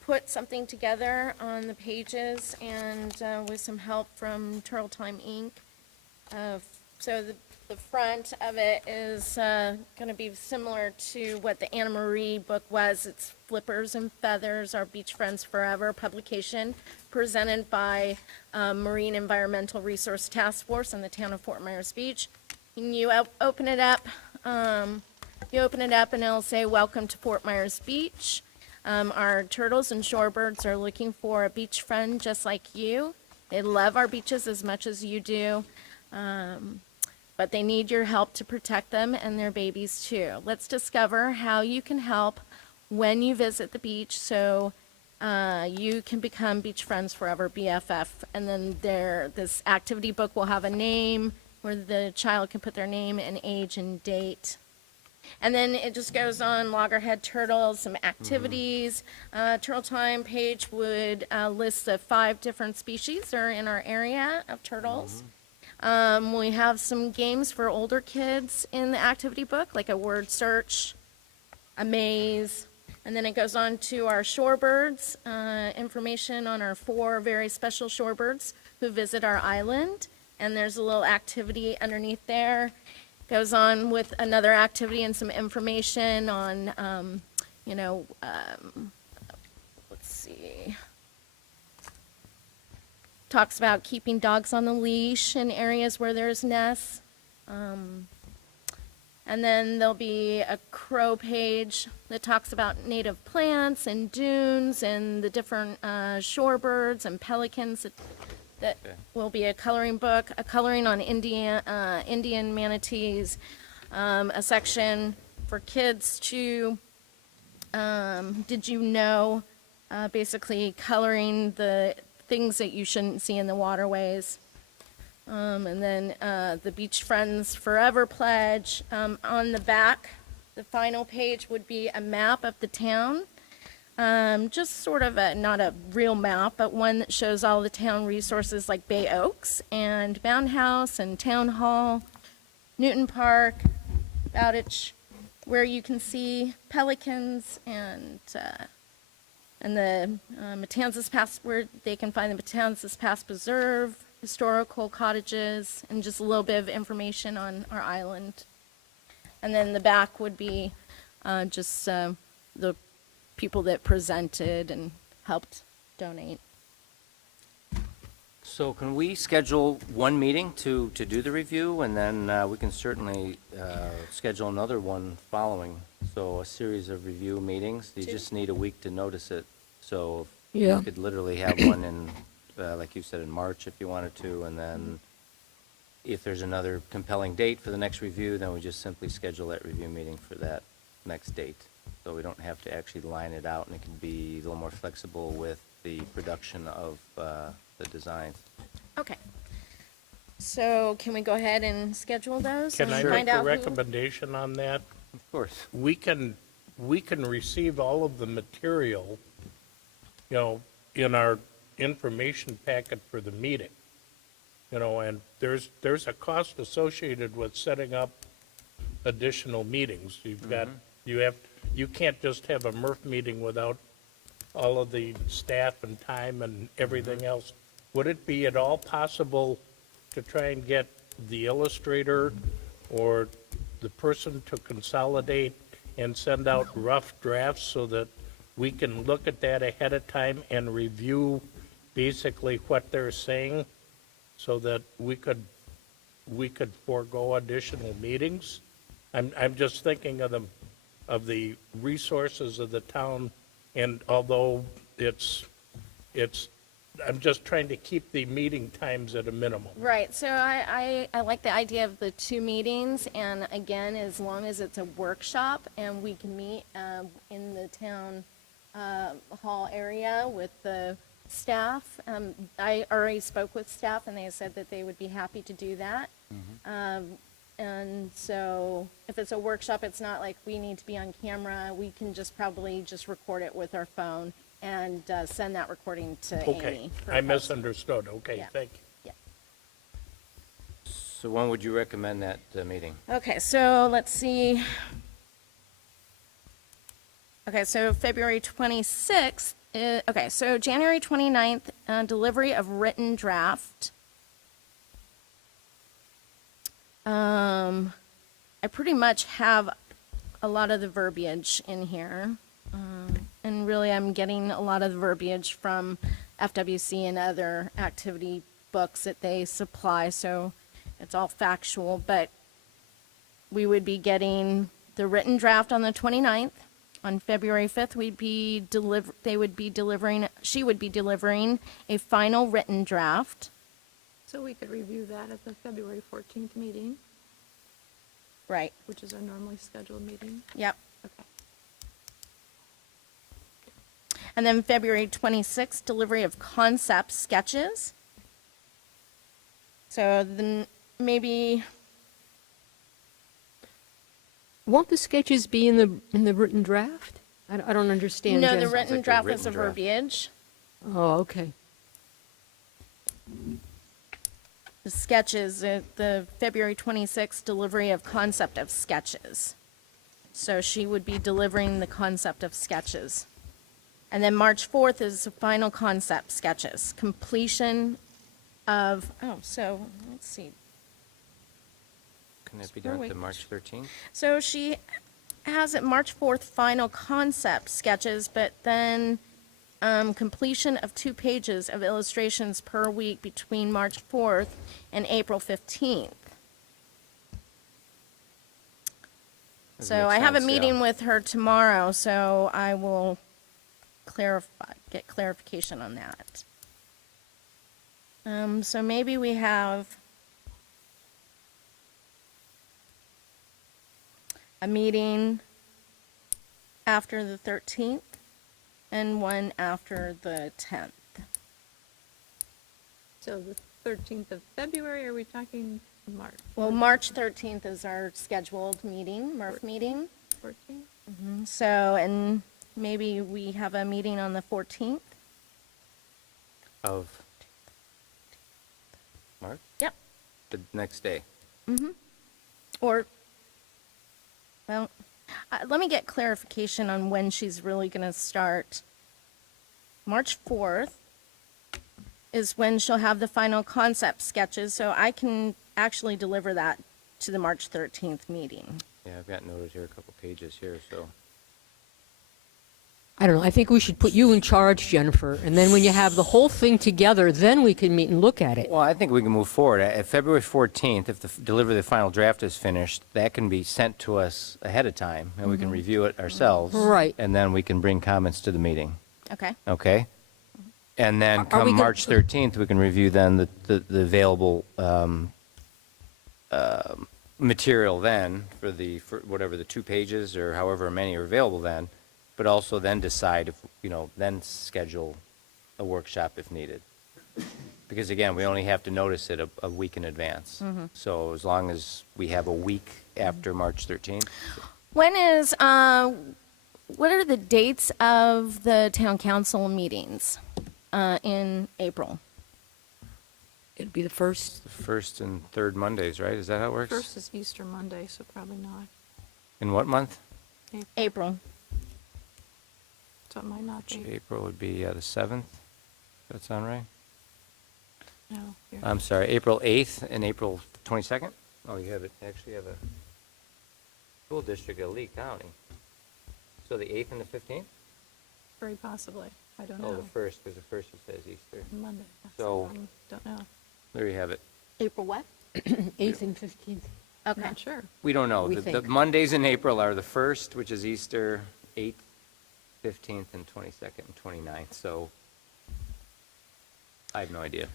put something together on the pages, and with some help from Turtle Time Inc. So the front of it is going to be similar to what the Anna Marie book was. It's Flippers and Feathers, Our Beach Friends Forever publication, presented by Marine Environmental Resource Task Force in the town of Fort Myers Beach. And you open it up, and it'll say, "Welcome to Fort Myers Beach. Our turtles and shorebirds are looking for a beach friend just like you. They love our beaches as much as you do, but they need your help to protect them and their babies too. Let's discover how you can help when you visit the beach so you can become Beach Friends Forever, BFF." And then this activity book will have a name where the child can put their name and age and date. And then it just goes on loggerhead turtles, some activities. Turtle Time page would list the 5 different species that are in our area of turtles. We have some games for older kids in the activity book, like a word search, a maze, and then it goes on to our shorebirds, information on our 4 very special shorebirds who visit our island. And there's a little activity underneath there. Goes on with another activity and some information on, let's see. Talks about keeping dogs on the leash in areas where there's nests. And then there'll be a crow page that talks about native plants and dunes and the different shorebirds and pelicans that will be a coloring book, a coloring on Indian manatees, a section for kids to, did you know, basically coloring the things that you shouldn't see in the waterways. And then the Beach Friends Forever pledge. On the back, the final page would be a map of the town. Just sort of not a real map, but one that shows all the town resources like Bay Oaks and Mound House and Town Hall, Newton Park, Bowditch, where you can see pelicans and the Matanzas Pass, where they can find the Matanzas Pass Preserve, historical cottages, and just a little bit of information on our island. And then the back would be just the people that presented and helped donate. So can we schedule one meeting to do the review, and then we can certainly schedule another one following? So a series of review meetings. You just need a week to notice it. So Yeah. you could literally have one in, like you said, in March if you wanted to, and then if there's another compelling date for the next review, then we just simply schedule that review meeting for that next date. So we don't have to actually line it out, and it can be a little more flexible with the production of the designs. Okay. So can we go ahead and schedule those? Can and I find make a out who- recommendation on that? Of course. We can receive all of the material, in our information packet for the meeting. And there's a cost associated with setting up additional meetings. You can't just have a MERF meeting without all of the staff and time and everything else would it be at all possible to try and get the illustrator or the person to consolidate and send out rough drafts so that we can look at that ahead of time and review basically what they're saying so that we could forego additional meetings? I'm just thinking of the resources of the town, and although I'm just trying to keep the meeting times at a minimum. Right, so I like the idea of the 2 meetings, and again, as long as it's a workshop and we can meet in the town hall area with the staff. I already spoke with staff, and they said that they would be happy to do that. And so if it's a workshop, it's not like we need to be on camera. We can probably just record it with our phone and send that recording to Okay, Amy. for I posting. misunderstood. Okay, Yeah. thank you. So when would you recommend that meeting? Okay, so let's see. Okay, so February 26th, okay, so January 29th, delivery of written draft. I pretty much have a lot of the verbiage in here. And really, I'm getting a lot of the verbiage from FWC and other activity books that they supply, so it's all factual, but we would be getting the written draft on the 29th. On February 5th, she would be delivering a final written draft. So we could review that at the February 14th meeting, Right. which is our normally scheduled meeting. Yep. Okay. And then February 26th, delivery of concept sketches. So then maybe, Won't the sketches be in the written draft? I don't understand. no, Jen. the like written the draft written is the draft. verbiage. Oh, okay. The sketches, the February 26th delivery of concept of sketches. So she would be delivering the concept of sketches. And then March 4th is the final concept sketches. Completion of, so, let's see. Can that be Spur done week. to March 13th? So she has it March 4th final concept sketches, but then completion of 2 pages of illustrations per week between March 4th and April 15th. So I have a meeting with her tomorrow, so I will get clarification on that. So maybe we have a meeting after the 13th and one after the 10th. So the 13th of February, are we talking March? Well, March 13th is our scheduled meeting, MRF meeting. 14th? So, and maybe we have a meeting on the 14th? Of March? Yep. The next day? Or, well, let me get clarification on when she's really going to start. March 4th is when she'll have the final concept sketches, so I can actually deliver that to the March 13th meeting. Yeah, I've got noted here, a couple pages here, so. I don't know. I think we should put you in charge, Jennifer, and then when you have the whole thing together, then we can meet and look at it. Well, I think we can move forward. At February 14th, if the delivery of the final draft is finished, that can be sent to us ahead of time, and we can review it ourselves. Right. And then we can bring comments to the meeting, Okay? okay? And then Are we come gonna- March 13th, we can review then the available material then for whatever the 2 pages or however many are available then, but also then decide if, then schedule a workshop if needed. Because again, we only have to notice it a week in advance. So as long as we have a week after March 13th, When is, what are the dates of the town council meetings in April? It'd be the first. the first and third Mondays, right? Is that how it works? First is Easter Monday, so probably not. In what month? April. So it might not be. April would be the 7th. Does that sound right? No, here. I'm sorry, April 8th and April 22nd? Oh, you have it, actually have a school district of Lee County. So the 8th and the 15th? Very possibly. I don't Oh, know. the 1st, because the 1st it says Easter. Monday. That's So- don't know. There you have it. April what? 8th and 15th. I'm Okay. not sure. We don't know. We The think. Mondays in April are the 1st, which is Easter, 8th, 15th, and 22nd, and 29th, so I have no idea.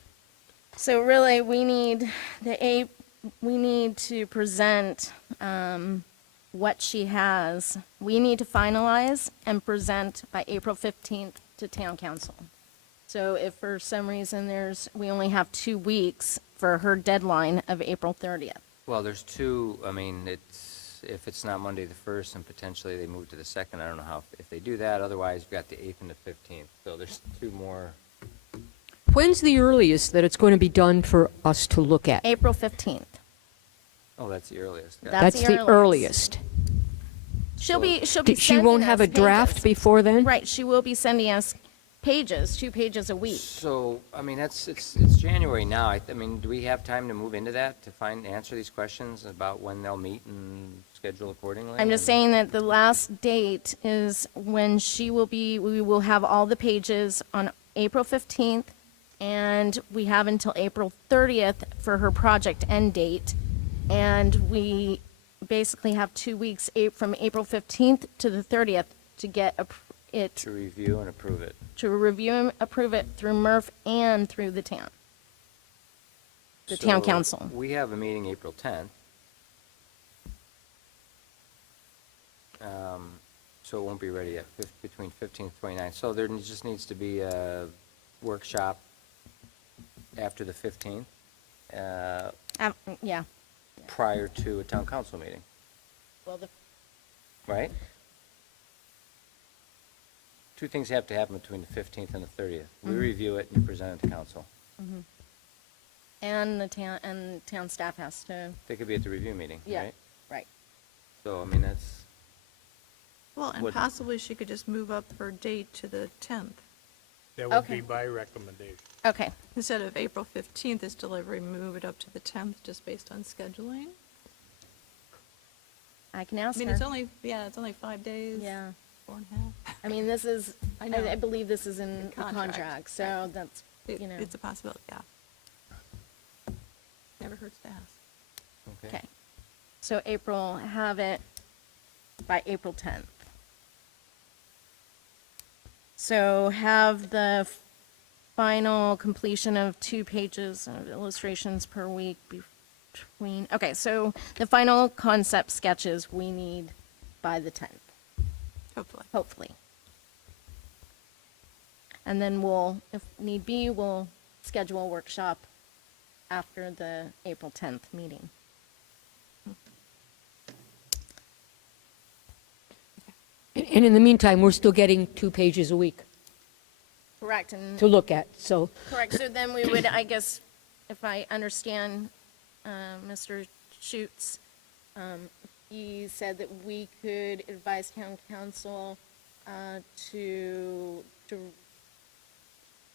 So really, we need to present what she has. We need to finalize and present by April 15th to town council. So if for some reason we only have 2 weeks for her deadline of April 30th. Well, there's two, I mean, if it's not Monday the 1st and potentially they move to the 2nd, I don't know how, if they do that, otherwise you've got the 8th and the 15th. So there's 2 more. When's the earliest that it's going to be done for us to look at? April 15th. Oh, that's the earliest. Got it. That's That's the the earliest. She'll be sending She won't have us a draft pages. before then? Right, she will be sending us pages, 2 pages a week. So, I mean, it's January now. I mean, do we have time to move into that, to answer these questions about when they'll meet and schedule accordingly? I'm just And- saying that the last date is when we will have all the pages on April 15th, and we have until April 30th for her project end date. And we basically have 2 weeks, from April 15th to the 30th, to get it, To review and approve it. to review and approve it through MERTF and through the town. The town So, council. We have a meeting April 10th. So it won't be ready yet, between 15th and 29th. So there just needs to be a workshop after the 15th, Yeah. prior to a town council meeting, Well, right? 2 things have to happen between the 15th and the 30th. We review it and you present it to council. and the town staff has to, They could be at the review meeting, Yeah. right? right. So, I mean, that's, Well, and What- possibly she could just move up her date to the 10th. That would Okay. be my recommendation. Okay. Instead of April 15th is delivery, move it up to the 10th just based on scheduling. I can I ask mean, her. it's only 5 days. Yeah. 4.5. I mean, this is, I know. I believe this is in the Contract, contract, so that's, you know, It's a possibility, yeah. Never hurts to ask. okay. So have it by April 10th. So have the final completion of 2 pages of illustrations per week between, okay, so the final concept sketches we need by the 10th. Hopefully. Hopefully. And then if need be, we'll schedule a workshop after the April 10th meeting. And in the meantime, we're still getting 2 pages a week Correct, and, to look at, so, correct, so then we would, I guess, if I understand, Mr. Schutz, he said that we could advise town council, to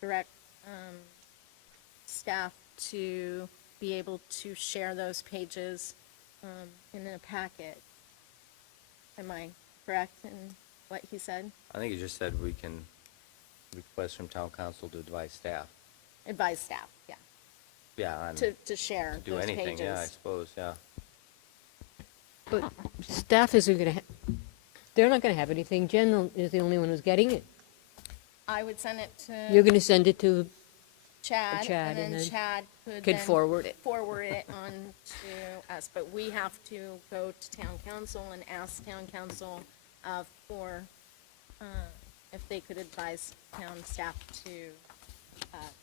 direct, staff to be able to share those pages, in a packet. Am I correct in what he said? I think you just said we can request from town council to advise staff. Advise staff, yeah, Yeah, on, to share do those anything, yeah, I pages. suppose, yeah. but staff isn't going to, they're not going to have anything. Jen is the only one who's getting it. I would send it You're to going to send it to, Chad, Chad, and and then then Chad could then forward it. forward it on to us, but we have to go to town council and ask town council, for, if they could advise town staff to,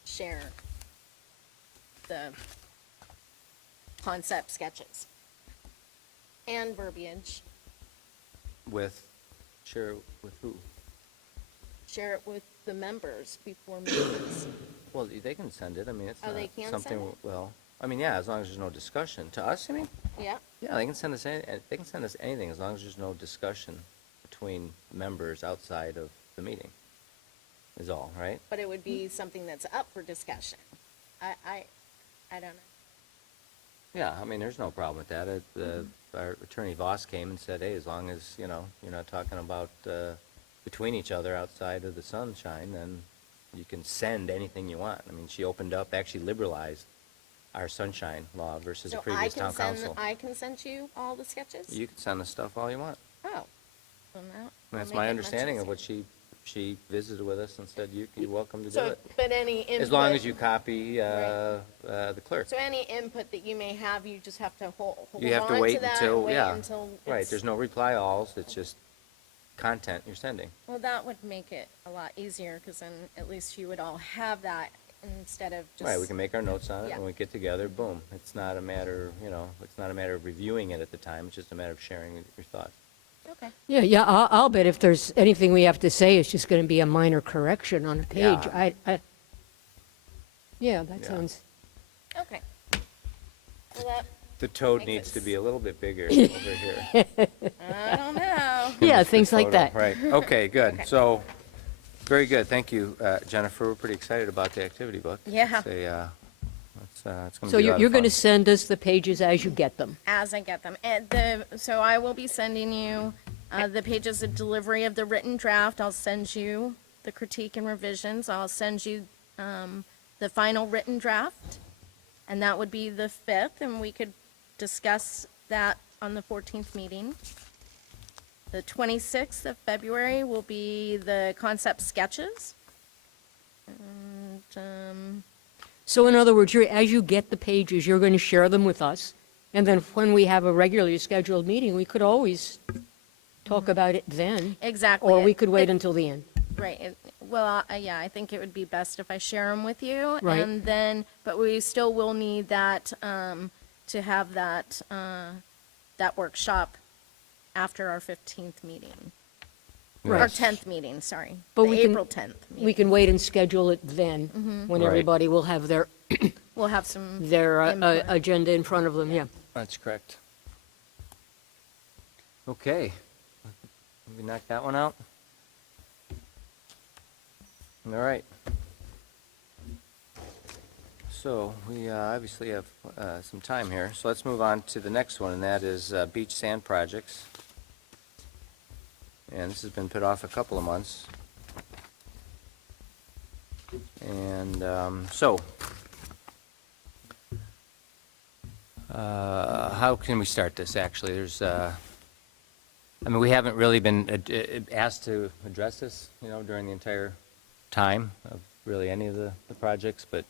share the concept sketches and verbiage, Share with who? share it with the members before meetings. Well, they can send it, I mean, it's Oh, they not can something, send it? well, I mean, yeah, as long as there's no discussion. To us, you mean? Yeah, Yeah, they can send us anything, as long as there's no discussion between members outside of the meeting, is all, right? but it would be something that's up for discussion. I don't know. Yeah, I mean, there's no problem with that. Our attorney Voss came and said, hey, as long as, you're not talking about between each other outside of the sunshine, then you can send anything you want. I mean, she opened up, actually liberalized our sunshine law versus the So previous town council. I can send you all the sketches? You can send us stuff all you want. Oh. Well, now, That's I'll my make it much understanding of easier. what she visited with us and said, you're welcome to do So, it. but any input. As long as you copy Right. the clerk. So any input that you may have, you just have to hold You have to on wait to that until, and wait yeah. until Right, it's- there's no reply alls, it's just content you're sending. Well, that would make it a lot easier, because then at least you would all have that instead of just. Right, we can make our notes on it, Yeah. when we get together, boom. It's not a matter, it's not a matter of reviewing it at the time, it's just a matter of sharing your thoughts. Okay. Yeah, I'll bet if there's anything we have to say, it's just going to be a minor correction on a page. Yeah. Yeah, that Yeah. sounds, Okay. Well, that, The toad Makes needs it to be a little bit bigger over here. I don't know. yeah, The things like photo, that. Right, okay, good. Okay. So, very good, thank you, Jennifer. We're pretty excited about the activity book. Yeah. It's going to be So a lot of you're going to fun. send us the pages as you get them. As I get them. So I will be sending you the pages of delivery of the written draft. I'll send you the critique and revisions. I'll send you the final written draft, and that would be the 5th, and we could discuss that on the 14th meeting. The 26th of February will be the concept sketches. And, So in other words, as you get the pages, you're going to share them with us. And then when we have a regularly scheduled meeting, we could always talk about it then. exactly. Or we could wait until the end. Right. Well, yeah, I think it would be best if I share them with you. Right. And then, but we still will need that, to have that, that workshop after our 15th meeting. Or Right. 10th meeting, sorry. But The we can- April 10th We meeting. can wait and schedule it then, when Right. everybody will have their We'll have some. their input. agenda in front of them, yeah. That's correct. Okay. We knock that one out? All right. So we obviously have some time here, so let's move on to the next one, and that is beach sand projects. And this has been put off a couple of months. And how can we start this, actually? We haven't really been asked to address this, during the entire time of really any of the projects, but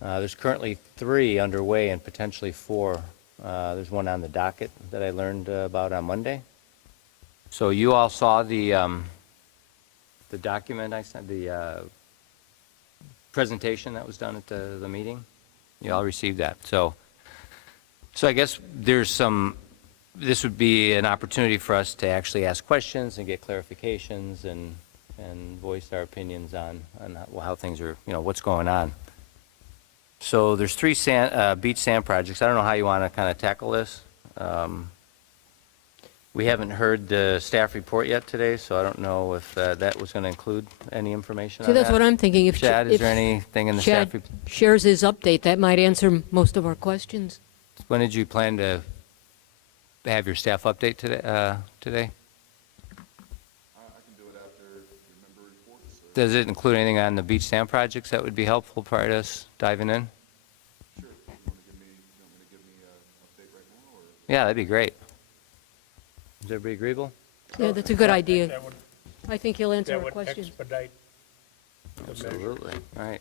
there's currently 3 underway and potentially 4. There's one on the docket that I learned about on Monday. So you all saw the document I sent, the presentation that was done at the meeting? You all received that. So I guess this would be an opportunity for us to actually ask questions and get clarifications and voice our opinions on how things are, what's going on. So there's 3 beach sand projects. I don't know how you want to kind of tackle this. We haven't heard the staff report yet today, so I don't know if that was going to include any information So on that. that's what I'm thinking. If Chad, is if there anything in the staff Chad report? shares his update, that might answer most of our questions. When did you plan to have your staff update today? I can do it after your member reports. Does it include anything on the beach sand projects that would be helpful prior to us diving in? Sure. You want me to give me an update right now, or? Yeah, that'd be great. Is everybody agreeable? Yeah, that's a good idea. That would, I think he'll answer that our would questions. expedite the measure. Absolutely. All right.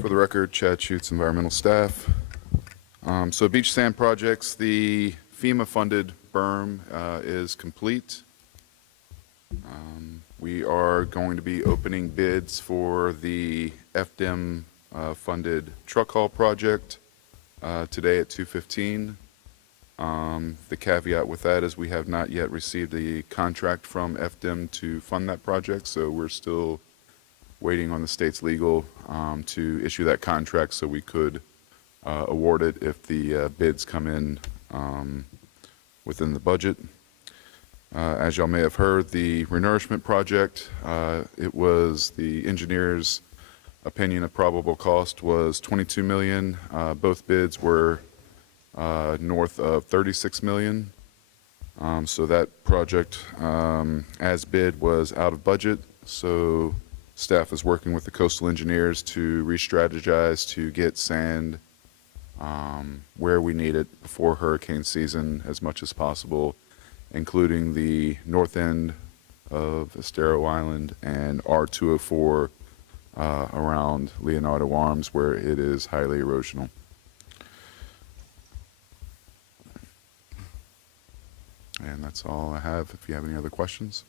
For the record, Chad Schutz, environmental staff. So beach sand projects, the FEMA-funded berm is complete. We are going to be opening bids for the FDIM funded truck haul project today at 2:15. The caveat with that is we have not yet received a contract from FDIM to fund that project, so we're still waiting on the state's legal to issue that contract so we could award it if the bids come in within the budget. As y'all may have heard, the renourishment project, it was the engineer's opinion of probable cost was 22 million. Both bids were north of 36 million. So that project, as bid, was out of budget. So staff is working with the coastal engineers to re-strategize to get sand where we need it before hurricane season as much as possible, including the north end of Estero Island and R204 around Leonardo Arms, where it is highly erosional. And that's all I have. If you have any other questions.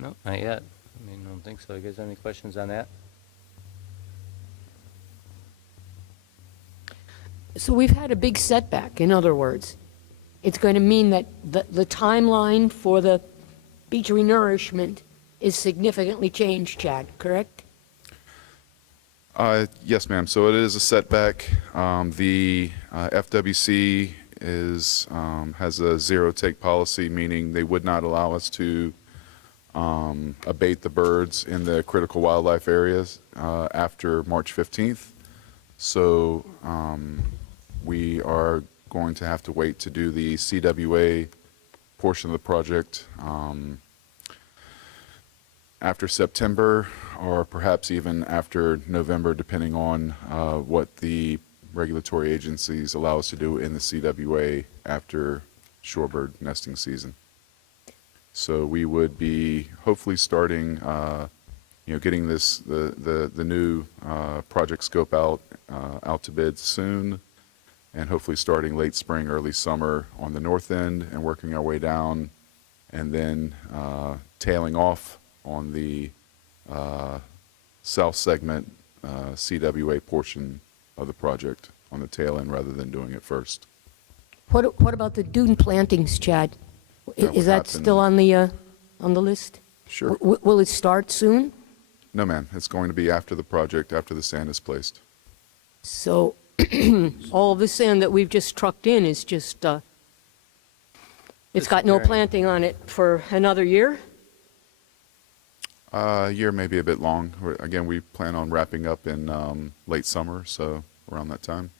No, not yet. I mean, I don't think so. You guys have any questions on that? So we've had a big setback, in other words. It's going to mean that the timeline for the beach renourishment is significantly changed, Chad, correct? Yes, ma'am. So it is a setback. The FWC has a zero-take policy, meaning they would not allow us to abate the birds in the critical wildlife areas after March 15th. So we are going to have to wait to do the CWA portion of the project after September, or perhaps even after November, depending on what the regulatory agencies allow us to do in the CWA after shorebird nesting season. So we would be hopefully starting, getting the new project scope out to bid soon, and hopefully starting late spring, early summer on the north end and working our way down, and then tailing off on the south segment CWA portion of the project on the tail end rather than doing it first. What about the dune plantings, Chad? That Is will that happen. still on the list? Sure. Will it start soon? No, ma'am. It's going to be after the project, after the sand is placed. So all of the sand that we've just trucked in is just, it's got no Disappearing. planting on it for another year? A year may be a bit long. Again, we plan on wrapping up in late summer, so around that time.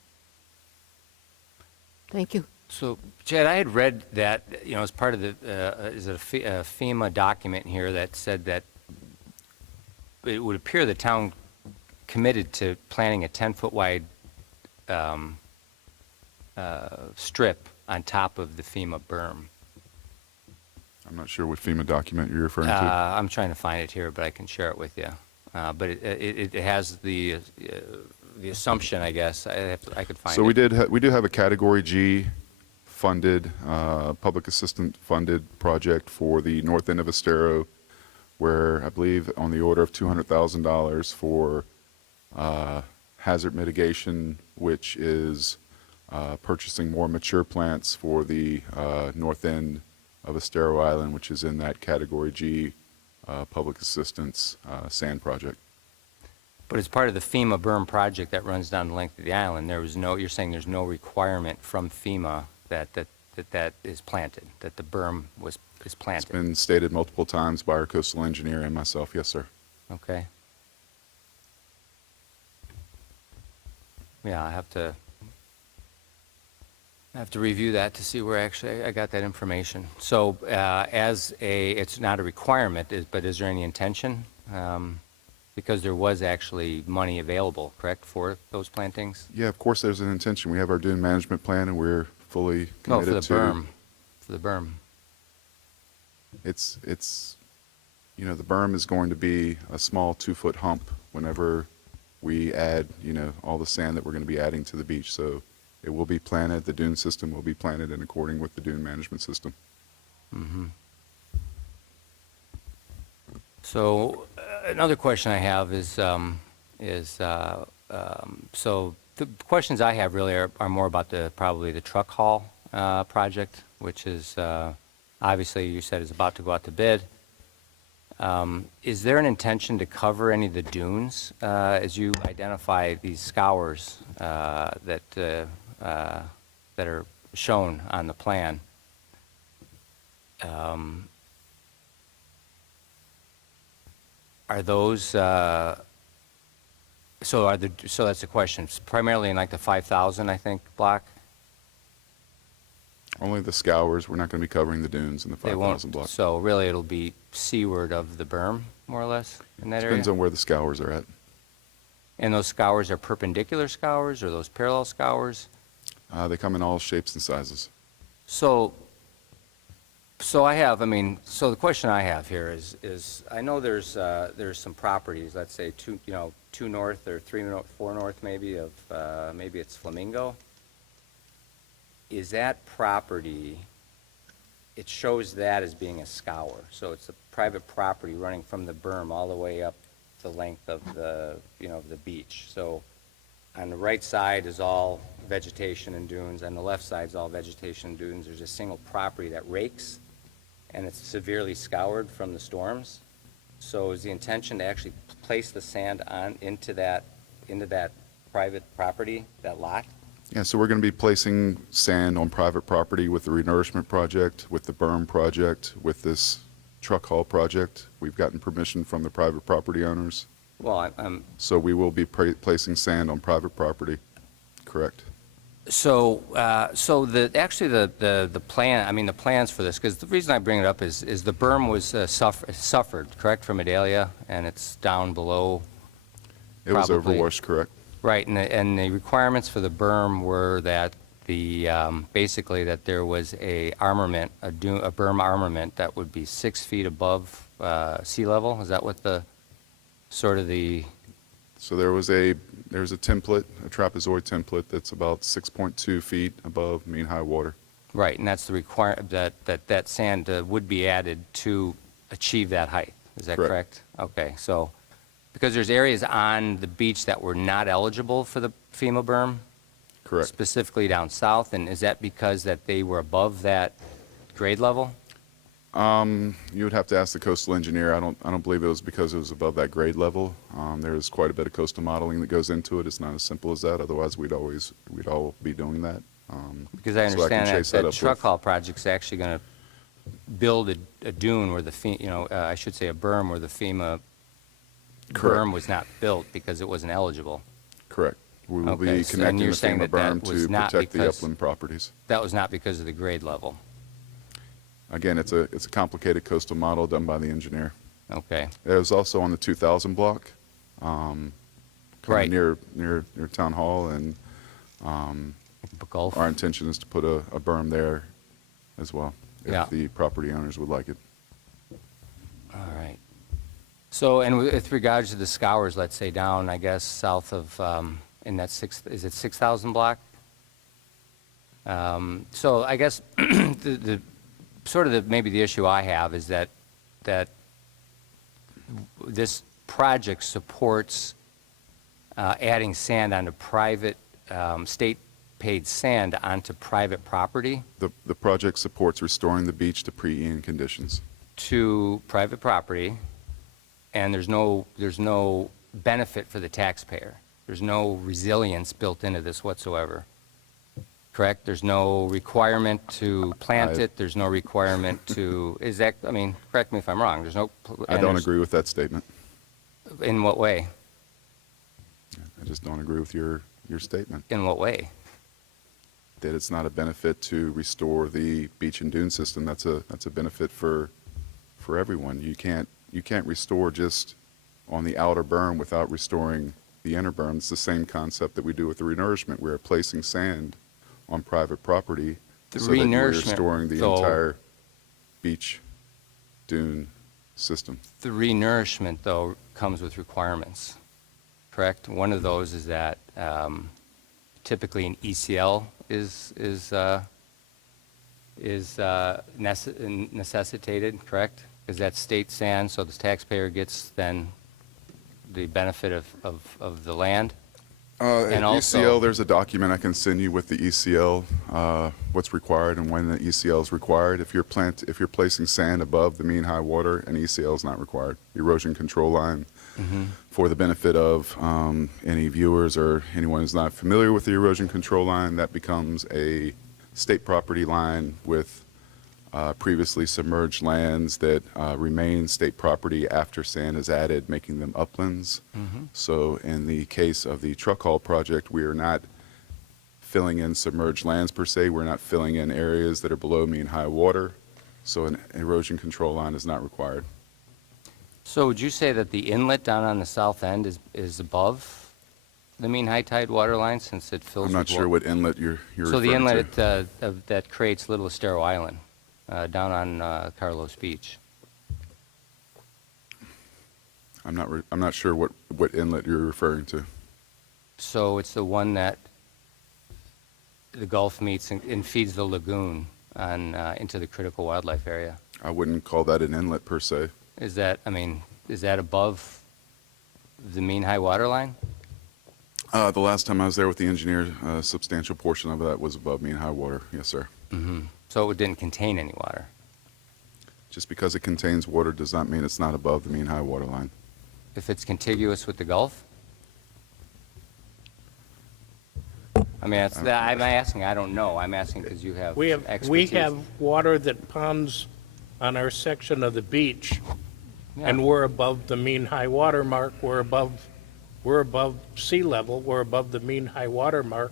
Thank you. So, Chad, I had read that, as part of the, is it a FEMA document here that said that it would appear the town committed to planting a 10-foot wide strip on top of the FEMA berm. I'm not sure what FEMA document you're referring to. I'm trying to find it here, but I can share it with you. But it has the assumption, I guess. I could find So it. we do have a Category G funded, public assistant funded project for the north end of Estero, where I believe on the order of $200,000 for hazard mitigation, which is purchasing more mature plants for the north end of Estero Island, which is in that Category G public assistance sand project. But as part of the FEMA berm project that runs down the length of the island, you're saying there's no requirement from FEMA that is planted, that the berm is It's planted? been stated multiple times by our coastal engineer and myself. Yes, sir. Okay. Yeah, I have to review that to see where actually I got that information. So it's not a requirement, but is there any intention? Because there was actually money available, correct, for those plantings? Yeah, of course there's an intention. We have our dune management plan and we're fully No, committed for the berm. For the berm. It's the berm is going to be a small 2-foot hump whenever we add, all the sand that we're going to be adding to the beach. So it will be planted, the dune system will be planted in according with the dune management system. Mm-hmm. So another question I have is so the questions I have really are more about probably the truck haul project, which is obviously you said is about to go out to bid. Is there an intention to cover any of the dunes as you identify these scours that are shown on the plan. Are those, so that's the question. It's primarily in like the 5,000, I think, block? Only the scours. We're not going to be covering the dunes in the They won't. 5,000 block. So really, it'll be seaward of the berm, more or less, in that area? Depends on where the scours are at. And those scours are perpendicular scours, or those parallel scours? They come in all shapes and sizes. So so the question I have here is I know there's some properties, let's say two north or four north maybe of, maybe it's Flamingo. Is that property, it shows that as being a scour. So it's a private property running from the berm all the way up the length of the beach. So on the right side is all vegetation and dunes. On the left side is all vegetation and dunes. There's a single property that rakes, and it's severely scoured from the storms. So is the intention to actually place the sand into that private property, that lot? Yeah, so we're going to be placing sand on private property with the renourishment project, with the berm project, with this truck haul project. We've gotten permission from the private property owners. Well, I'm So we will be placing sand on private property. Correct. So, the plan, I mean, the plans for this, because the reason I bring it up is the berm was suffered, correct, from Idalia, and it's down below. It was Probably. overwashed, correct? Right, and the requirements for the berm were that basically that there was a berm armament that would be 6 feet above sea level. Is that what the So there was a template, a trapezoid template that's about 6.2 feet above mean high water. right, and that's the that sand would be added to achieve that height. Is that correct? Correct. Okay, so because there's areas on the beach that were not eligible for the FEMA berm, Correct. specifically down south, and is that because that they were above that grade level? You would have to ask the coastal engineer. I don't believe it was because it was above that grade level. There is quite a bit of coastal modeling that goes into it. It's not as simple as that. Otherwise, we'd all be doing that. Because I So I can understand chase that that up truck with- haul project's actually going to build a dune where I should say a berm where the FEMA Correct. berm was not built because it wasn't eligible. Correct. We will Okay, be so- and connecting you're the saying FEMA that that berm was to not protect the because- upland properties. That was not because of the grade level. Again, it's a complicated coastal model done by the engineer. Okay, It was also on the 2000 block, kind Right. of near Town Hall, and Gulf. our intention is to put a berm there as well, Yeah. if the property owners would like it. All right. So, and with regards to the scours, let's say down, I guess, south of, in that is it 6,000 block? So I guess maybe the issue I have is that this project supports adding sand onto private, state-paid sand onto private property The project supports restoring the beach to pre-Ian conditions. to private property, and there's no benefit for the taxpayer. There's no resilience built into this whatsoever. Correct? There's no requirement to plant it. There's no requirement to, correct me if I'm wrong. There's no. I don't agree with that statement. In what way? I just don't agree with your statement, In what way? that it's not a benefit to restore the beach and dune system. That's a benefit for everyone. You can't restore just on the outer berm without restoring the inner berm. It's the same concept that we do with the renourishment. We're placing sand on private property The so that you're renourishment, restoring the though- entire beach dune system. The renourishment, though, comes with requirements, correct? One of those is that typically an ECL is necessitated, correct? Because that's state sand, so the taxpayer gets then the benefit of the land. At And also- ECL, there's a document I can send you with the ECL, what's required and when the ECL is required. If you're placing sand above the mean high water, an ECL is not required. Erosion control line. For the benefit of any viewers or anyone who's not familiar with the erosion control line, that becomes a state property line with previously submerged lands that remain state property after sand is added, making them uplands. So in the case of the truck haul project, we are not filling in submerged lands per se. We're not filling in areas that are below mean high water. So an erosion control line is not required. So would you say that the inlet down on the south end is above the mean high tide water line since it fills I'm not with sure water? what inlet you're So the referring inlet to. that creates Little Estero Island down on Carlos Beach. I'm not sure what inlet you're referring to. So it's the one that the Gulf meets and feeds the lagoon on into the critical wildlife area. I wouldn't call that an inlet per se. Is that above the mean high water line? The last time I was there with the engineer, a substantial portion of that was above mean high water. Yes, sir. So it didn't contain any water. Just because it contains water does not mean it's not above the mean high water line. If it's contiguous with the Gulf? I mean, I'm asking, I don't know. I'm asking because you have We expertise. have water that ponds on our section of the beach, Yeah. and we're above the mean high water mark. We're above sea level. We're above the mean high water mark.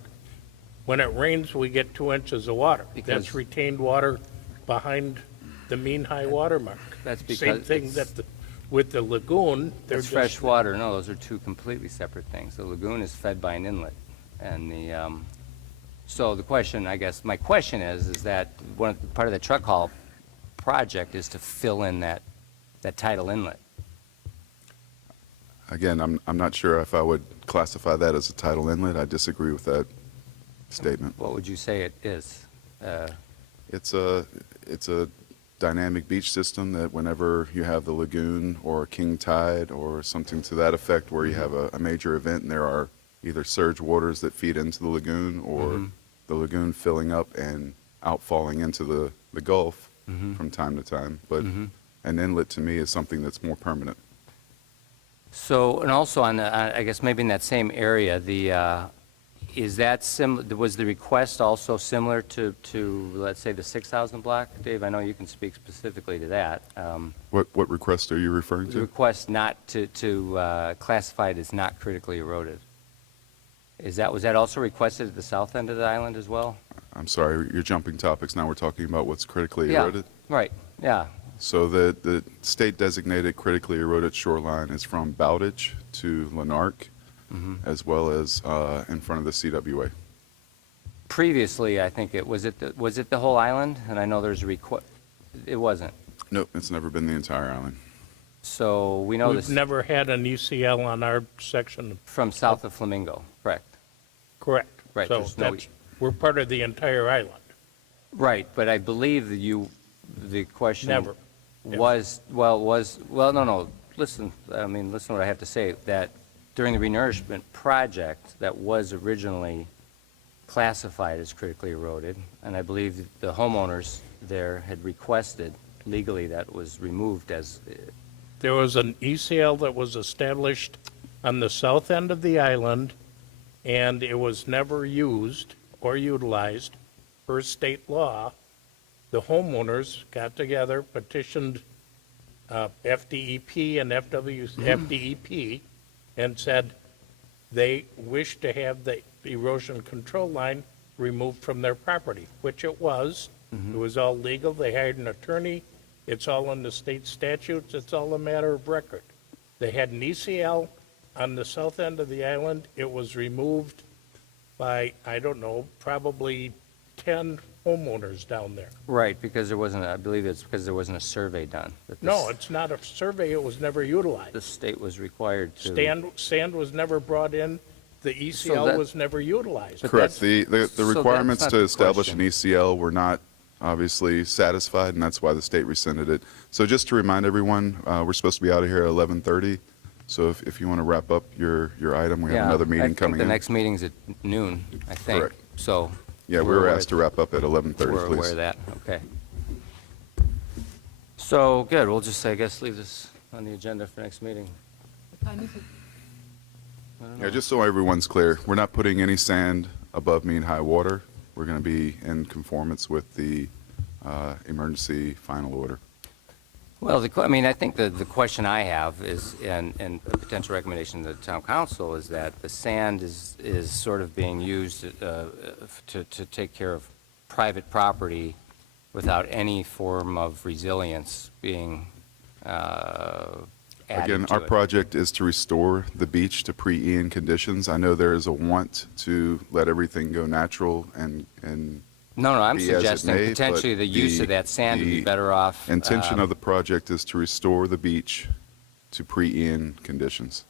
When it rains, we get 2 inches of water. Because- That's retained water behind the mean high water mark. That's Same because thing it's- with the lagoon. They're It's just fresh water. No, those are two completely separate things. The lagoon is fed by an inlet. And so the question, I guess, my question is that part of the truck haul project is to fill in that tidal inlet. Again, I'm not sure if I would classify that as a tidal inlet. I disagree with that statement. What would you say it is? It's a dynamic beach system that whenever you have the lagoon or king tide or something to that effect where you have a major event and there are either surge waters that feed into the lagoon or the lagoon filling up and outfalling into the Gulf from time to time. But an inlet to me is something that's more permanent. So, and also on I guess maybe in that same area, was the request also similar to, let's say, the 6,000 block? Dave, I know you can speak specifically to that. What request are you referring The to? request not to classify it as not critically eroded. Was that also requested at the south end of the island as well? I'm sorry, you're jumping topics. Now we're talking about what's critically Yeah, eroded. right, yeah. So the state designated critically eroded shoreline is from Bowditch to Lanark, as well as in front of the CWA. Previously, I think was it the whole island? And I know there's a it wasn't. Nope, it's never been the entire island. So we know We've this never had an ECL on our section. from south of Flamingo, correct? Correct. Right, So there's no- we're part of the entire island. Right, but I believe that the question Never. no, listen to what I have to say, that during the renourishment project that was originally classified as critically eroded, and I believe the homeowners there had requested legally that was removed as, There was an ECL that was established on the south end of the island, and it was never used or utilized per state law. The homeowners got together, petitioned FDEP and FDEP, and said they wish to have the erosion control line removed from their property, which it was. It was all legal. They hired an attorney. It's all in the state statutes. It's all a matter of record. They had an ECL on the south end of the island. It was removed by, I don't know, probably 10 homeowners down there. right, because there wasn't, I believe it's because there wasn't a survey done. That No, it's not a survey. It was never utilized. the state was required to. Sand was never brought in. The that- ECL was never utilized. But Correct. that's- The so requirements that's to not the establish an question. ECL were not obviously satisfied, and that's why the state rescinded it. So just to remind everyone, we're supposed to be out of here at 11:30. So if you want to wrap up your item, we have Yeah, another I meeting think coming the in. next meeting's at noon, I think. Correct. So. Yeah, we were asked to wrap up at 11:30, We're aware please. of that, okay. So, good, we'll just, I guess, leave this on the agenda for next meeting. What time is it? Yeah, just so everyone's clear, we're not putting any sand above mean high water. we're going to be in conformance with the emergency final order. Well, I mean, I think the question I have is, and a potential recommendation to the town council is that the sand is sort of being used to take care of private property without any form of resilience being added Again, to our it. project is to restore the beach to pre-Ian conditions. I know there is a want to let everything go natural and No, I'm be as it suggesting may, potentially but the use of that sand would be better off. intention of the project is to restore the beach to pre-Ian conditions.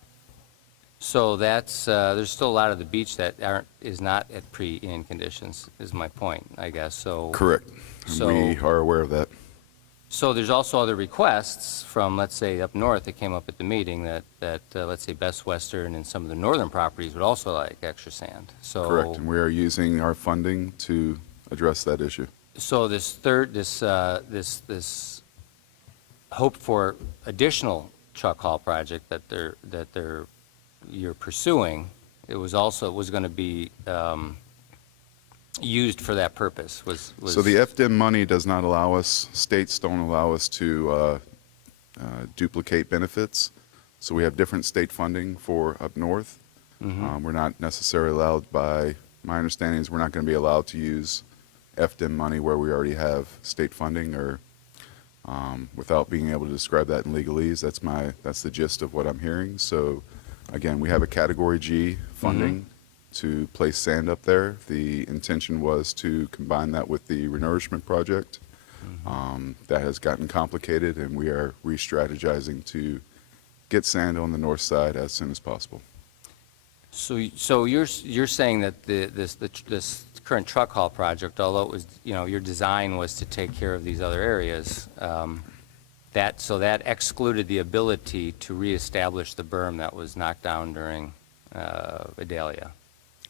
So that's, there's still a lot of the beach that is not at pre-Ian conditions, is my point, I guess, so. Correct. So- We are aware of that. So there's also other requests from, let's say, up north that came up at the meeting that let's say, Best Western and some of the northern properties would also like extra sand, so. Correct. And we are using our funding to address that issue. So this hope for additional truck haul project that you're pursuing, it was going to be used for that purpose, was. So the FDIM money does not allow us, states don't allow us to duplicate benefits. So we have different state funding for up north. We're not necessarily allowed my understanding is we're not going to be allowed to use FDIM money where we already have state funding or without being able to describe that in legalese. That's the gist of what I'm hearing. So again, we have a Category G funding to place sand up there. The intention was to combine that with the renourishment project. That has gotten complicated, and we are re-strategizing to get sand on the north side as soon as possible. So you're saying that this current truck haul project, although it was, your design was to take care of these other areas, that excluded the ability to reestablish the berm that was knocked down during Idalia.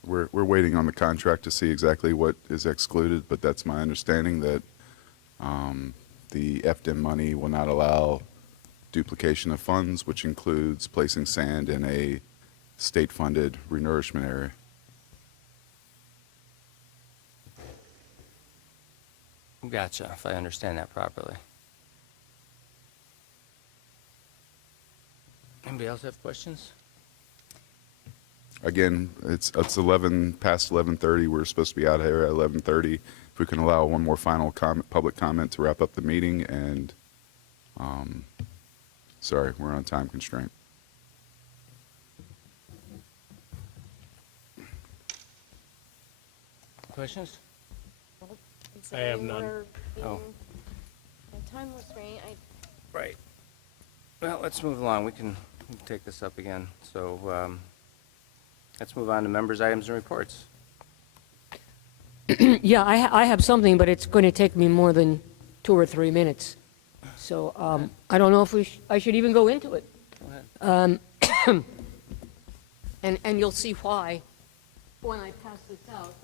We're waiting on the contract to see exactly what is excluded, but that's my understanding that the FDIM money will not allow duplication of funds, which includes placing sand in a state-funded renourishment area. Gotcha, if I understand that properly. Anybody else have questions? Again, it's past 11:30. We're supposed to be out here at 11:30. If we can allow one more final public comment to wrap up the meeting, and sorry, we're on a time constraint. Questions? I have none. Oh. Time restraint, Right. Well, let's move along. We can take this up again. So let's move on to members' items and reports. Yeah, I have something, but it's going to take me more than 2 or 3 minutes. So I don't know if I should even go into it. Go ahead. And you'll see why when I pass this out.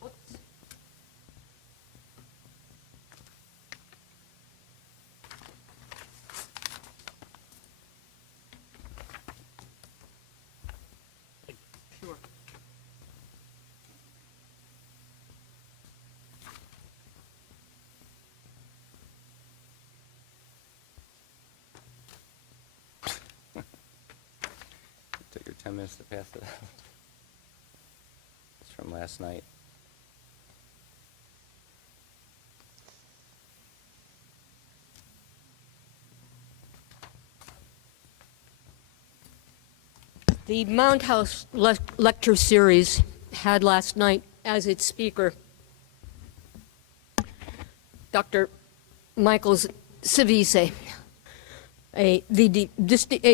Whoops. Sure. Take your 10 minutes to pass it out. It's from last night. The Mount House Lecture Series had last night as its speaker Dr. Michael Savise, a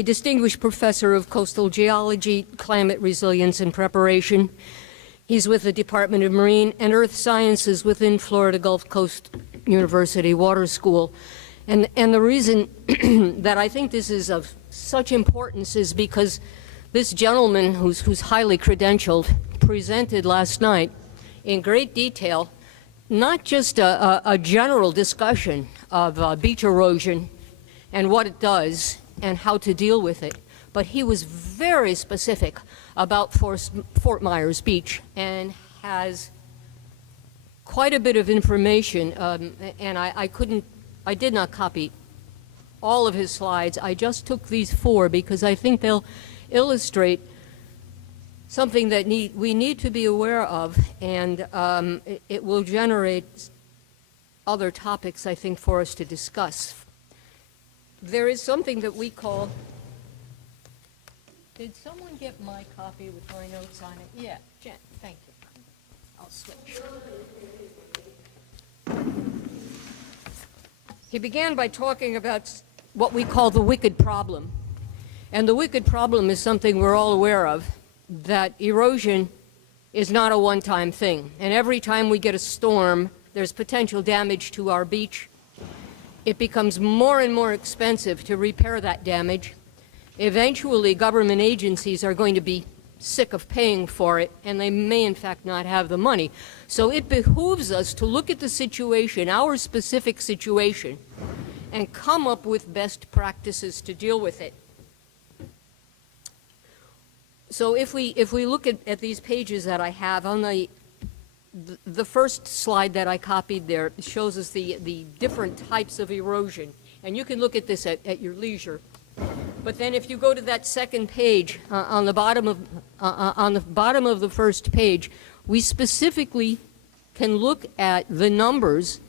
distinguished professor of coastal geology, climate resilience, and preparation. He's with the Department of Marine and Earth Sciences within Florida Gulf Coast University Water School. And the reason that I think this is of such importance is because this gentleman, who's highly credentialed, presented last night in great detail not just a general discussion of beach erosion and what it does and how to deal with it, but he was very specific about Fort Myers Beach and has quite a bit of information, and I did not copy all of his slides. I just took these 4 because I think they'll illustrate something that we need to be aware of, and it will generate other topics, I think, for us to discuss. There is something that we call... Did someone get my copy with my notes on it? Yeah, Jen, thank you. I'll switch. He began by talking about what we call the wicked problem. And the wicked problem is something we're all aware of, that erosion is not a one-time thing. And every time we get a storm, there's potential damage to our beach. It becomes more and more expensive to repair that damage. Eventually, government agencies are going to be sick of paying for it, and they may in fact not have the money. So it behooves us to look at the situation, our specific situation, and come up with best practices to deal with it. So if we look at these pages that I have, on the first slide that I copied there shows us the different types of erosion. And you can look at this at your leisure. But then if you go to that second page, on the bottom of the first page, we specifically can look at the numbers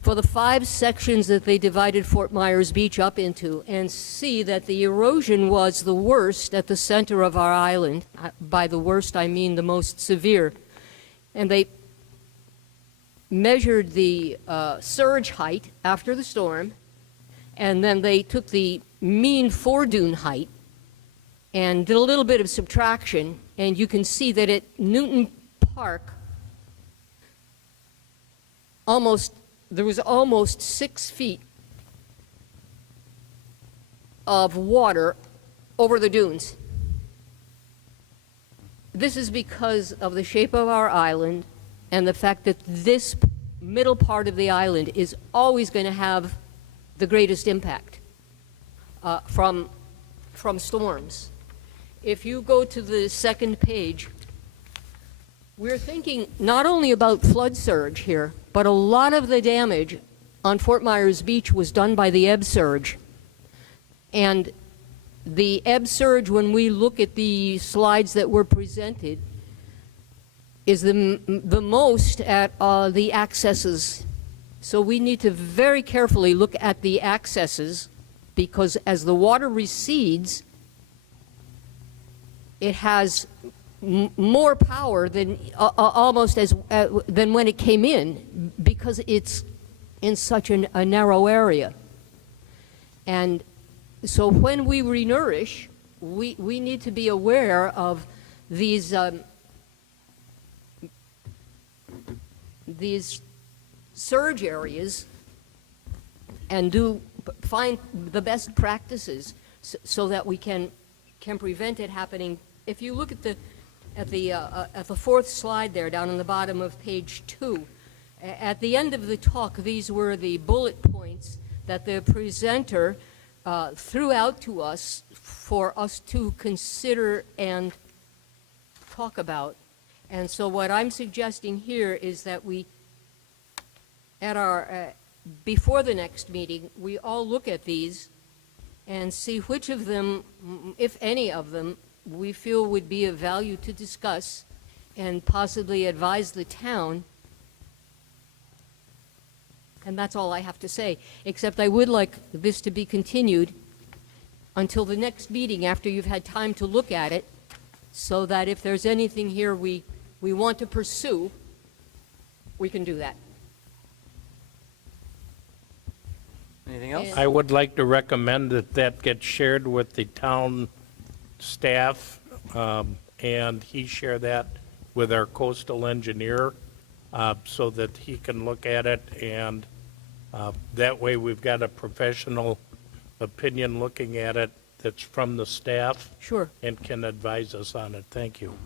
for the 5 sections that they divided Fort Myers Beach up into, and see that the erosion was the worst at the center of our island. By the worst, I mean the most severe. And they measured the surge height after the storm, and then they took the mean fore-dune height and did a little bit of subtraction, and you can see that at Newton Park, there was almost 6 feet of water over the dunes. This is because of the shape of our island and the fact that this middle part of the island is always going to have the greatest impact from storms. If you go to the second page, we're thinking not only about flood surge here, but a lot of the damage on Fort Myers Beach was done by the ebb surge. And the ebb surge, when we look at the slides that were presented, is the most at the accesses. So we need to very carefully look at the accesses, because as the water recedes, it has more power than almost as than when it came in, because it's in such a narrow area. And so when we renourish, we need to be aware of these surge areas and find the best practices so that we can prevent it happening. If you look at the fourth slide there, down on the bottom of page 2, at the end of the talk, these were the bullet points that the presenter threw out to us for us to consider and talk about. And so what I'm suggesting here is that we, at our before the next meeting, we all look at these and see which of them, if any of them, we feel would be of value to discuss and possibly advise the town. And that's all I have to say, except I would like this to be continued until the next meeting after you've had time to look at it, so that if there's anything here we want to pursue, we can do that. Anything else? I would like to recommend that gets shared with the town staff, and he share that with our coastal engineer, so that he can look at it, and that way we've got a professional opinion looking at it that's from the staff. Sure. And can advise us on it. Thank you.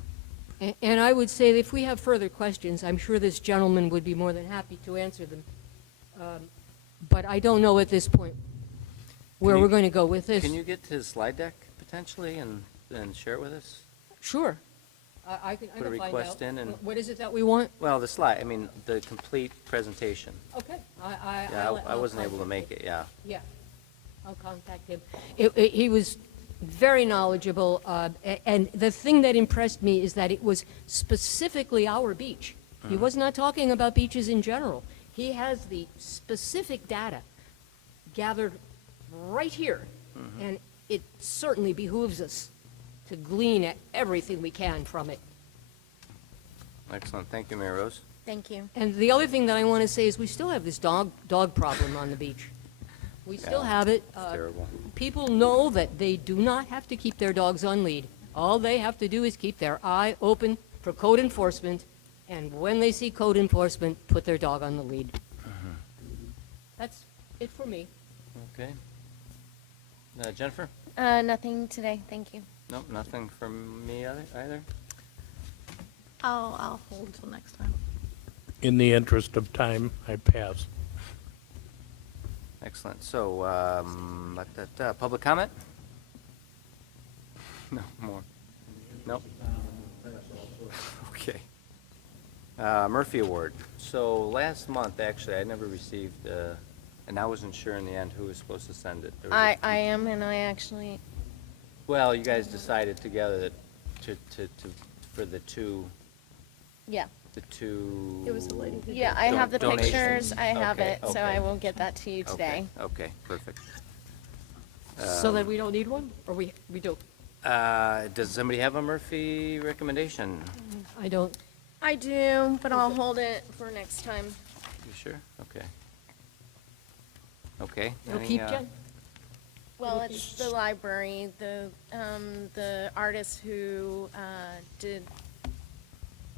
And I would say that if we have further questions, I'm sure this gentleman would be more than happy to answer them. But I don't know at this point where we're going to go with this. Can you get his slide deck potentially and share it with us? Sure. I can Put a find out. request in and- What is it that we want? Well, the slide, I mean, the complete presentation. Okay, Yeah, I wasn't able to make it, yeah. Yeah, I'll contact him. He was very knowledgeable, and the thing that impressed me is that it was specifically our beach. He was not talking about beaches in general. He has the specific data gathered right here, and it certainly behooves us to glean everything we can from it. Excellent. Thank you, Mayor Rose. Thank you. And the other thing that I want to say is we still have this dog problem on the beach. We still Yeah, have it. It's terrible. People know that they do not have to keep their dogs on lead. All they have to do is keep their eye open for code enforcement, and when they see code enforcement, put their dog on the lead. That's it for me. Okay. Jennifer? Nothing today, thank you. Nope, nothing from me either? I'll hold till next time. In the interest of time, I pass. Excellent. So, public comment? No, more. Nope. Okay. Murphy Award. So last month, actually, I never received, and I wasn't sure in the end who was supposed to send it. There was I am, and I actually, Well, you guys decided together that for the two, yeah. It was a lady who Yeah, I have the Donations. pictures, I have Okay, it, so okay. I will get that to you today. Okay, perfect. So that we don't need one, or we do? Does somebody have a Murphy recommendation? I don't. I do, but I'll hold it for next time. You sure? Okay. Okay. You'll any, keep, Jen? Well, it's the library, the artist who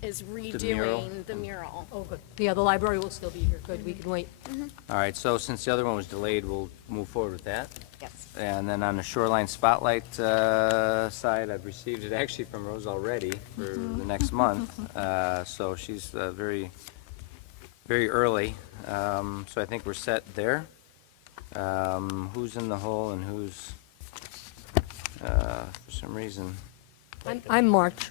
is mural? redoing the mural. Oh, good. Yeah, the library will still be here. Good, we can wait. All right, so since the other one was delayed, we'll move forward with that. Yes. And then on the Shoreline Spotlight side, I've received it actually from Rose already for the next month. So she's very, very early. So I think we're set there. Who's in the hole and who's, for some reason, I'm March.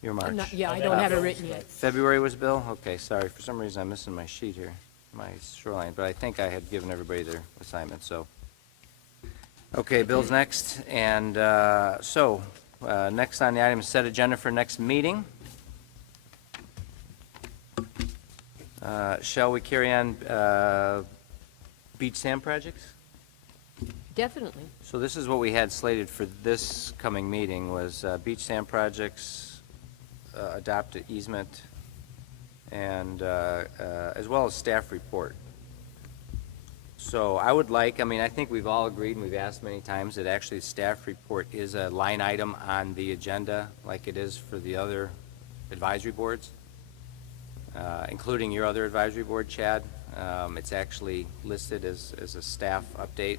you're I'm March. not, yeah, I don't have it written yet. February was Bill? Okay, sorry, for some reason I'm missing my sheet here, my Shoreline, but I think I had given everybody their assignment, so. Okay, Bill's next, and next on the item is set agenda for next meeting. Shall we carry on beach sand projects? Definitely. So this is what we had slated for this coming meeting, was beach sand projects, adopt an easement, and as well as staff report. So I would like, I think we've all agreed, and we've asked many times, that actually the staff report is a line item on the agenda, like it is for the other advisory boards, including your other advisory board, Chad. It's actually listed as a staff update.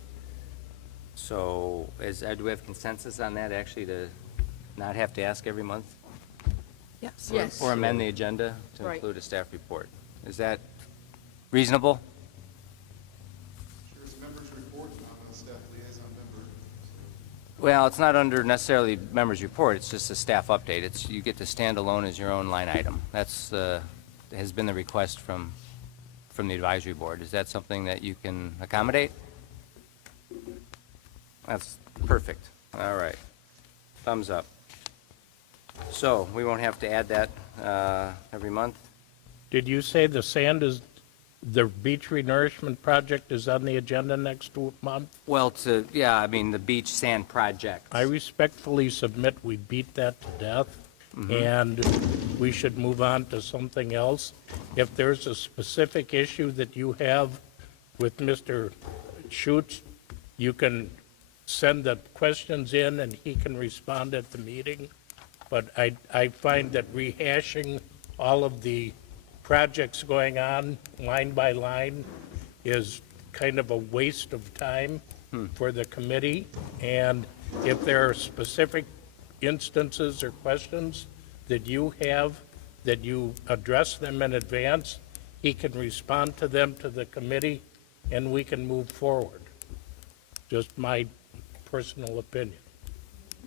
So do we have consensus on that, actually, to not have to ask every month? Yes. Yes. Or amend the agenda to Right. include a staff report? Is that reasonable? Sure, it's members' report, and I'm a staff liaison member. Well, it's not under necessarily members' report, it's just a staff update. You get to stand alone as your own line item. That's, has been the request from the advisory board. Is that something that you can accommodate? That's perfect. All right. Thumbs up. So, we won't have to add that every month? Did you say the beach renourishment project is on the agenda next month? Well, the beach sand project. I respectfully submit we beat that to death, and we should move on to something else. If there's a specific issue that you have with Mr. Schutz, you can send the questions in and he can respond at the meeting. But I find that rehashing all of the projects going on line by line is kind of a waste of time for the committee. And if there are specific instances or questions that you have, that you address them in advance, he can respond to them to the committee, and we can move forward. Just my personal opinion.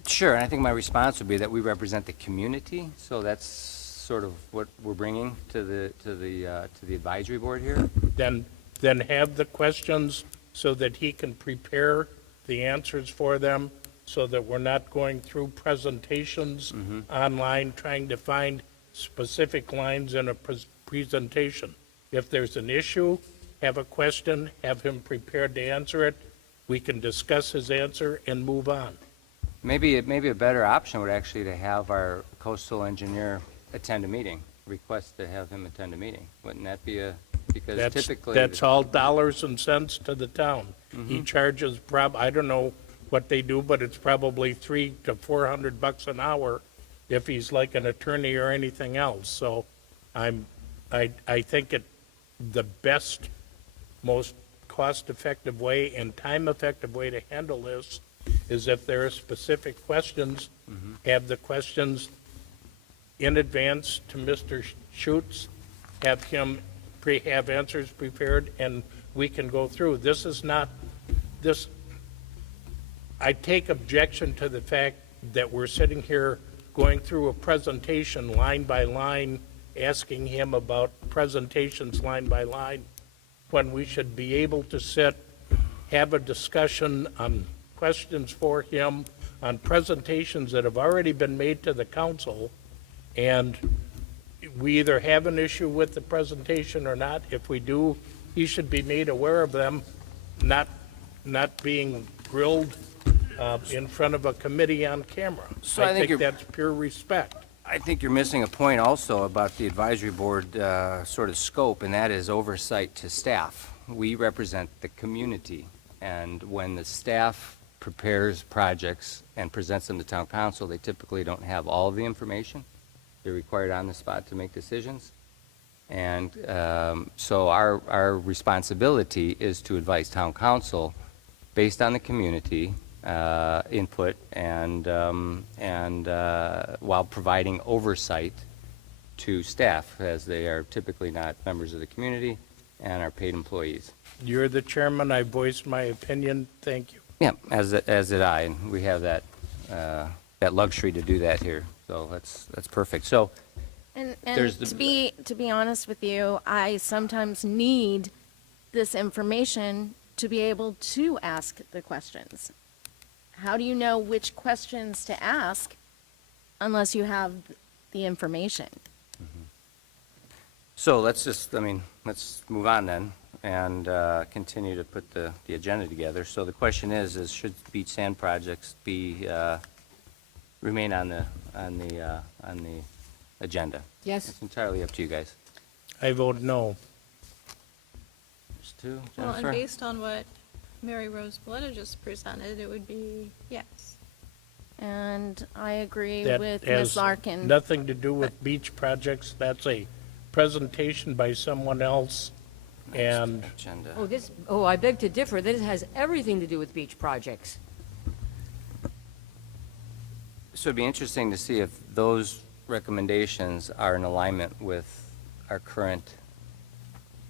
Sure, and I think my response would be that we represent the community, so that's sort of what we're bringing to the advisory board here. Then have the questions so that he can prepare the answers for them, so that we're not going through presentations online trying to find specific lines in a presentation. If there's an issue, have a question, have him prepared to answer it. We can discuss his answer and move on. Maybe a better option would actually to have our coastal engineer attend a meeting, request to have him attend a meeting. Wouldn't that be because typically. That's all dollars and cents to the town. He charges I don't know what they do, but it's probably $300 to $400 an hour if he's like an attorney or anything else. So I think the best, most cost-effective way and time-effective way to handle this is if there are specific questions, have the questions in advance to Mr. Schutz, have him have answers prepared, and we can go through. This is not, I take objection to the fact that we're sitting here going through a presentation line by line, asking him about presentations line by line, when we should be able to sit, have a discussion on questions for him, on presentations that have already been made to the council, and we either have an issue with the presentation or not. If we do, he should be made aware of them, not being grilled in front of a committee on camera. So I think think that's pure respect. I think you're missing a point also about the advisory board sort of scope, and that is oversight to staff. We represent the community, and when the staff prepares projects and presents them to town council, they typically don't have all of the information. They're required on the spot to make decisions. And so our responsibility is to advise town council based on the community input and while providing oversight to staff, as they are typically not members of the community and are paid employees. You're the chairman. I voiced my opinion. Thank you. Yeah, as did I, and we have that luxury to do that here. So that's perfect. So And There's to be honest with you, I sometimes need this information to be able to ask the questions. How do you know which questions to ask unless you have the information? So let's move on then and continue to put the agenda together. So the question is should beach sand projects remain on the agenda? Yes. It's entirely up to you guys. I vote no. There's two. Well, and Jennifer? based on what Mary Rose Boletta just presented, it would be yes. And I agree That with has Ms. Larkin. nothing to do with beach projects. That's a presentation by someone else. And Agenda. I beg to differ. This has everything to do with beach projects. So it'd be interesting to see if those recommendations are in alignment with our current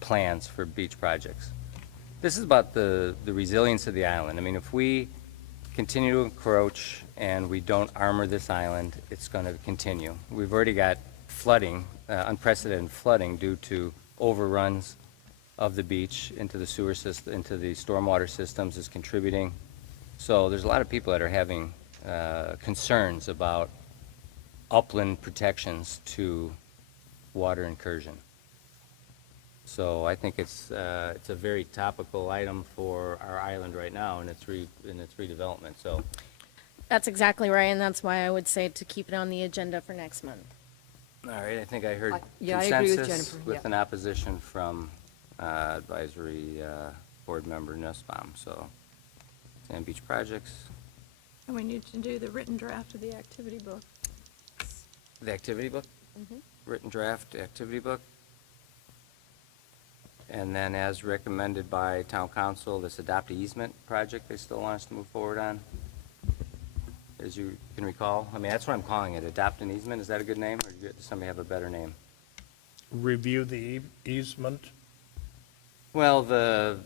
plans for beach projects. This is about the resilience of the island. I mean, if we continue to encroach and we don't armor this island, it's going to continue. We've already got flooding, unprecedented flooding due to overruns of the beach into the sewer system, into the stormwater systems is contributing. So there's a lot of people that are having concerns about upland protections to water incursion. So I think it's a very topical item for our island right now in its redevelopment. So That's exactly right, and that's why I would say to keep it on the agenda for next month. all right, I think I heard Yeah, I agree with consensus Jennifer, with yeah. an opposition from advisory board member Nussbaum. So sand beach projects, And we need to do the written draft of the activity book. the activity book, written draft activity book. And then as recommended by town council, this adopt a easement project they still want us to move forward on. As you can recall, I mean, that's what I'm calling it, adopt an easement. Is that a good name, or does somebody have a better name? review the easement. Well, I'm The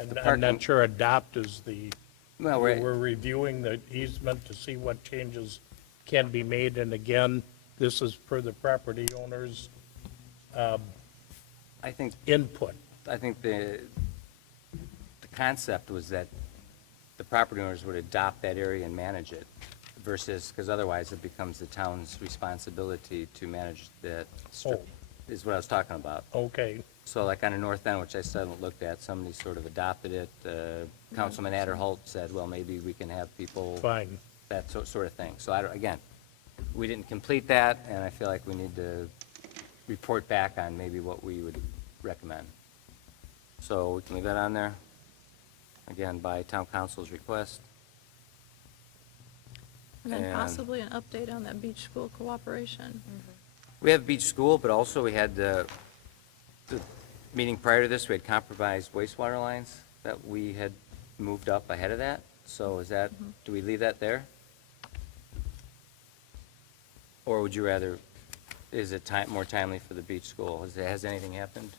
I'm parking- not sure adopt is the Well, We're reviewing the easement to see what changes can be made, and again, this is per the property owner's I think input. the concept was that the property owners would adopt that area and manage it versus, because otherwise it becomes the town's responsibility to manage that strip, is what I was talking about. Okay, So like on the north end, which I still haven't looked at, somebody sort of adopted it. Councilman Adderholt said, well, maybe we can have people, fine. that sort of thing. So I don't, again, we didn't complete that, and I feel like we need to report back on maybe what we would recommend. So we can leave that on there, again, by town council's request. And then And- possibly an update on that beach school cooperation. We have beach school, but also we had the meeting prior to this, we had compromised wastewater lines that we had moved up ahead of that. So is that, do we leave that there? Or would you rather, is it more timely for the beach school? Has anything happened?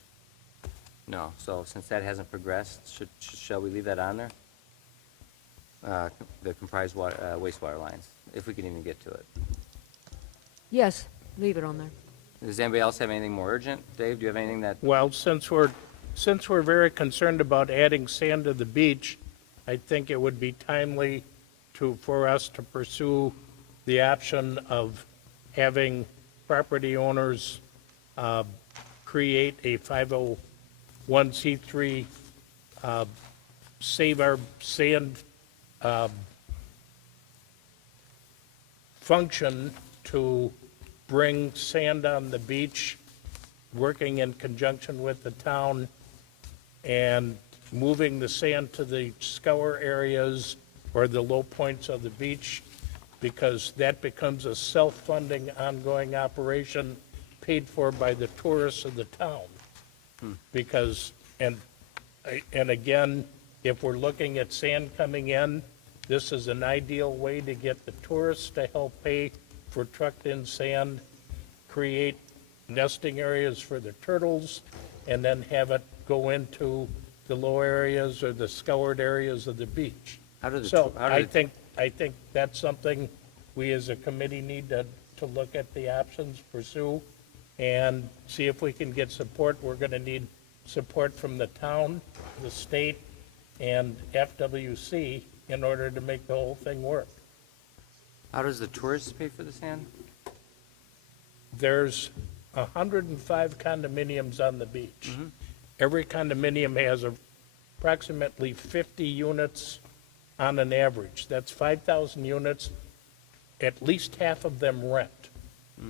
No, so since that hasn't progressed, shall we leave that on there? The comprised wastewater lines, if we can even get to it. Yes, leave it on there. Does anybody else have anything more urgent? Dave, do you have anything that, Well, since we're very concerned about adding sand to the beach, I think it would be timely for us to pursue the option of having property owners create a 501c3 Save Our Sand function to bring sand on the beach, working in conjunction with the town, and moving the sand to the scour areas or the low points of the beach, because that becomes a self-funding ongoing operation paid for by the tourists of the town. Because, and again, if we're looking at sand coming in, this is an ideal way to get the tourists to help pay for trucked-in sand, create nesting areas for the turtles, and then have it go into the low areas or the scoured areas of the beach. how did the, So how I did, think that's something we as a committee need to look at the options, pursue, and see if we can get support. We're going to need support from the town, the state, and FWC in order to make the whole thing work. how does the tourists pay for the sand? There's 105 condominiums on the beach. Every condominium has approximately 50 units on an average. That's 5,000 units. At least half of them rent.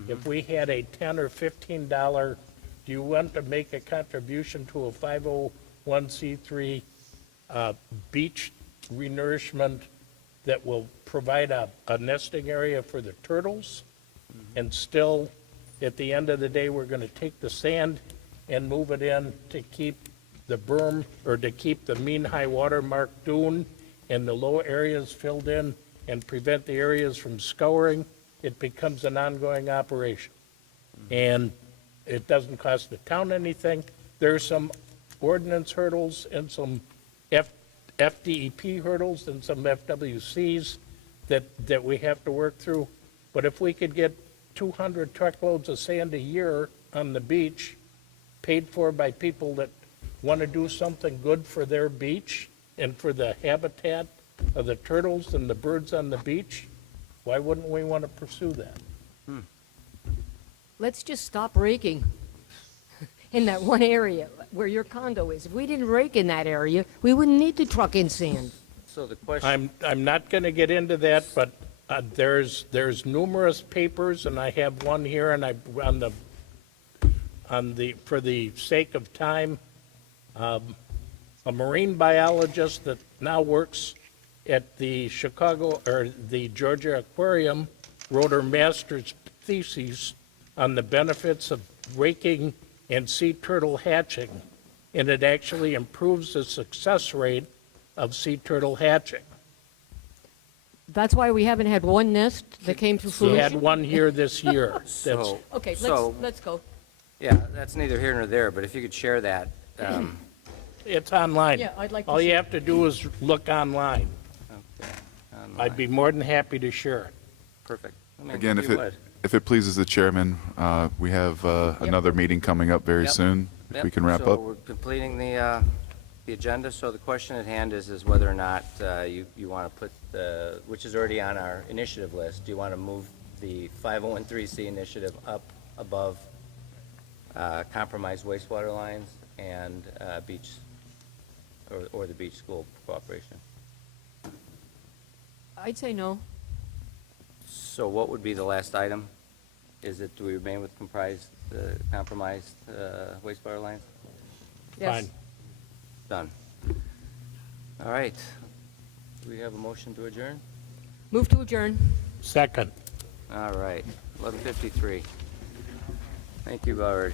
If we had a $10 or $15, do you want to make a contribution to a 501c3 beach renourishment that will provide a nesting area for the turtles? And still, at the end of the day, we're going to take the sand and move it in to keep the berm, or to keep the mean high water mark dune and the low areas filled in and prevent the areas from scouring. It becomes an ongoing operation. And it doesn't cost the town anything. There's some ordinance hurdles and some FDEP hurdles and some FWCs that we have to work through. But if we could get 200 truckloads of sand a year on the beach, paid for by people that want to do something good for their beach and for the habitat of the turtles and the birds on the beach, why wouldn't we want to pursue that? Let's just stop raking in that one area where your condo is. If we didn't rake in that area, we wouldn't need to truck in sand. So the question, I'm not going to get into that, but there's numerous papers, and I have one here, and for the sake of time, a marine biologist that now works at the the Georgia Aquarium wrote her master's thesis on the benefits of raking and sea turtle hatching, and it actually improves the success rate of sea turtle hatching. That's why we haven't had one nest that came to We had fruition. one here this year. That's, so, Okay, so, let's go. yeah, that's neither here nor there, but if you could share that, it's online. Yeah, I'd like to All see you it. have to do is look online. I'd be more than happy to share. Perfect. I mean, Again, you would. if it pleases the chairman, we have another meeting coming up very Yep. soon. If Yep, we can wrap so up. we're completing the agenda, so the question at hand is whether or not you want to put, which is already on our initiative list, do you want to move the 5013C initiative up above compromised wastewater lines and beach, or the beach school cooperation? I'd say no. So what would be the last item? Is it, do we remain with compromised wastewater lines? Yes. Fine. Done. All right. Do we have a motion to adjourn? Move to adjourn. Second. All right, 11:53. Thank you, Barbara.